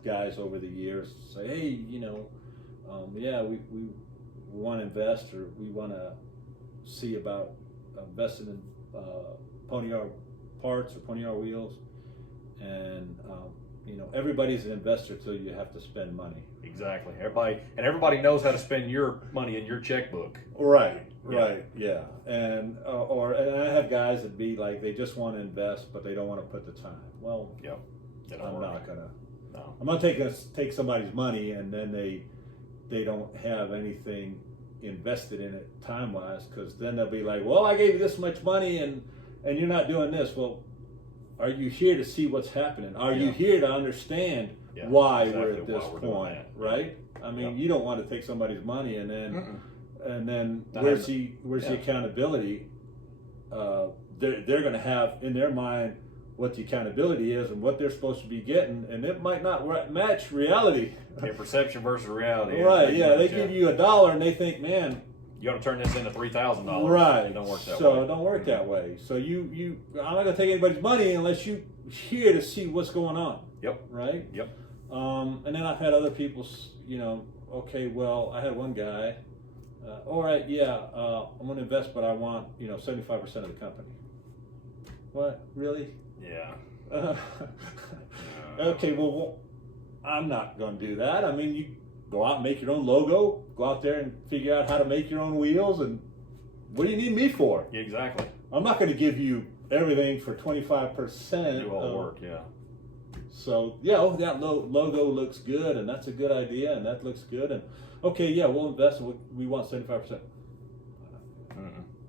guys over the years say, hey, you know, yeah, we want to invest, or we want to see about investing in pony R parts or pony R wheels, and you know, everybody's an investor till you have to spend money. Exactly. Everybody knows how to spend your money in your checkbook. Right. Yeah. And and I have guys that be like, they just want to invest, but they don't want to put the time. Well, Yep. I'm not gonna. No. I'm not take somebody's money and then they don't have anything invested in it time wise, because then they'll be like, well, I gave you this much money and you're not doing this. Well, are you here to see what's happening? Are you here to understand why we're at this point, right? I mean, you don't want to take somebody's money and then where's the accountability? They're going to have in their mind what the accountability is and what they're supposed to be getting, and it might not match reality. Yeah, perception versus reality. Right? Yeah, they give you $1 and they think, man, you got to turn this into $3,000. Right. It don't work that way. So it don't work that way. So I'm not gonna take anybody's money unless you here to see what's going on. Yep. Right. Yep. And then I've had other people, you know, okay, well, I had one guy. All right, yeah, I'm gonna invest, but I want 75% of the company. What? Really? Yeah. Okay. Well, I'm not gonna do that. I mean, you go out and make your own logo. Go out there and figure out how to make your own wheels. And what do you need me for? Yeah, exactly. I'm not going to give you everything for 25%. Do all the work, yeah. So yeah, that logo looks good, and that's a good idea, and that looks good. And okay, yeah, we'll invest. We want 75%.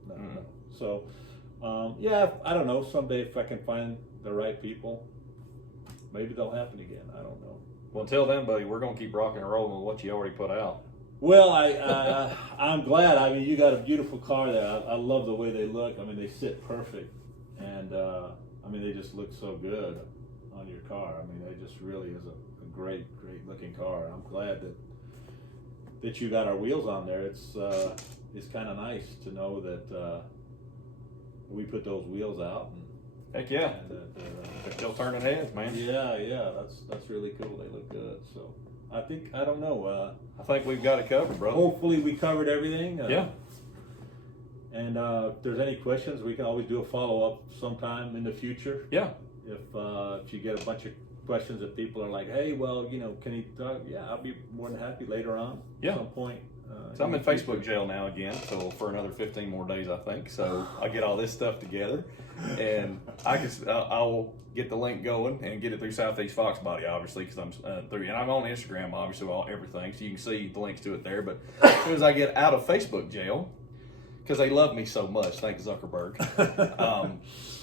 No. So yeah, I don't know. Someday, if I can find the right people, maybe they'll happen again. I don't know. Well, until then, buddy, we're going to keep rocking and rolling with what you already put out. Well, I'm glad. I mean, you got a beautiful car there. I love the way they look. I mean, they sit perfect, and I mean, they just look so good on your car. I mean, it just really is a great looking car. I'm glad that you got our wheels on there. It's kind of nice to know that we put those wheels out. Heck yeah. And they're still turning heads, man. Yeah, that's really cool. They look good. So I don't know. I think we've got it covered, bro. Hopefully we covered everything. Yeah. And if there's any questions, we can always do a follow-up sometime in the future. Yeah. If you get a bunch of questions that people are like, hey, well, can you talk? Yeah, I'll be more than happy later on at some point. So I'm in Facebook jail now again, so for another 15 more days, I think. So I get all this stuff together, and I'll get the link going and get it through Southeast Fox Body, obviously, because I'm through, and I'm on Instagram, obviously, everything, so you can see the links to it there. But as soon as I get out of Facebook jail, because they love me so much, thanks Zuckerberg,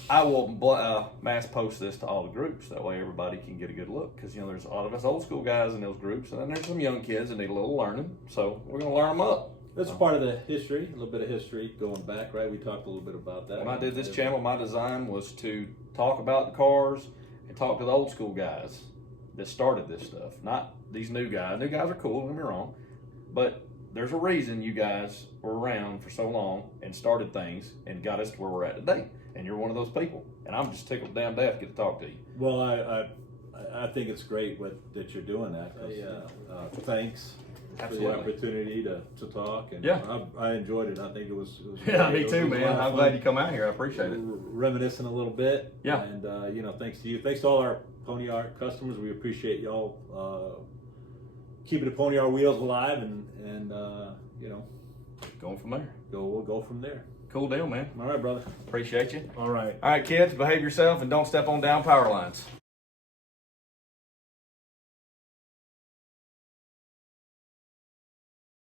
I will mass post this to all the groups. That way everybody can get a good look. Because, there's a lot of us old school guys in those groups. And then there's some young kids that need a little learning. So we're going to learn them up. That's part of the history, a little bit of history going back, right? We talked a little bit about that. When I did this channel, my design was to talk about the cars and talk to the old school guys that started this stuff. Not these new guys. New guys are cool, don't get me wrong. But there's a reason you guys were around for so long and started things and got us to where we're at today. And you're one of those people, and I'm just tickled damn death to get to talk to you. Well, I think it's great that you're doing that. Thanks for the opportunity to talk. And I enjoyed it. I think it was me too, man. I'm glad you come out here. I appreciate it. Reminiscing a little bit. Yeah. And thanks to you. Thanks to all our Pony R customers. We appreciate y'all keeping the Pony R wheels alive, and going from there. We'll go from there. Cool deal, man. All right, brother. Appreciate you. All right. All right, kids, behave yourself and don't step on down power lines.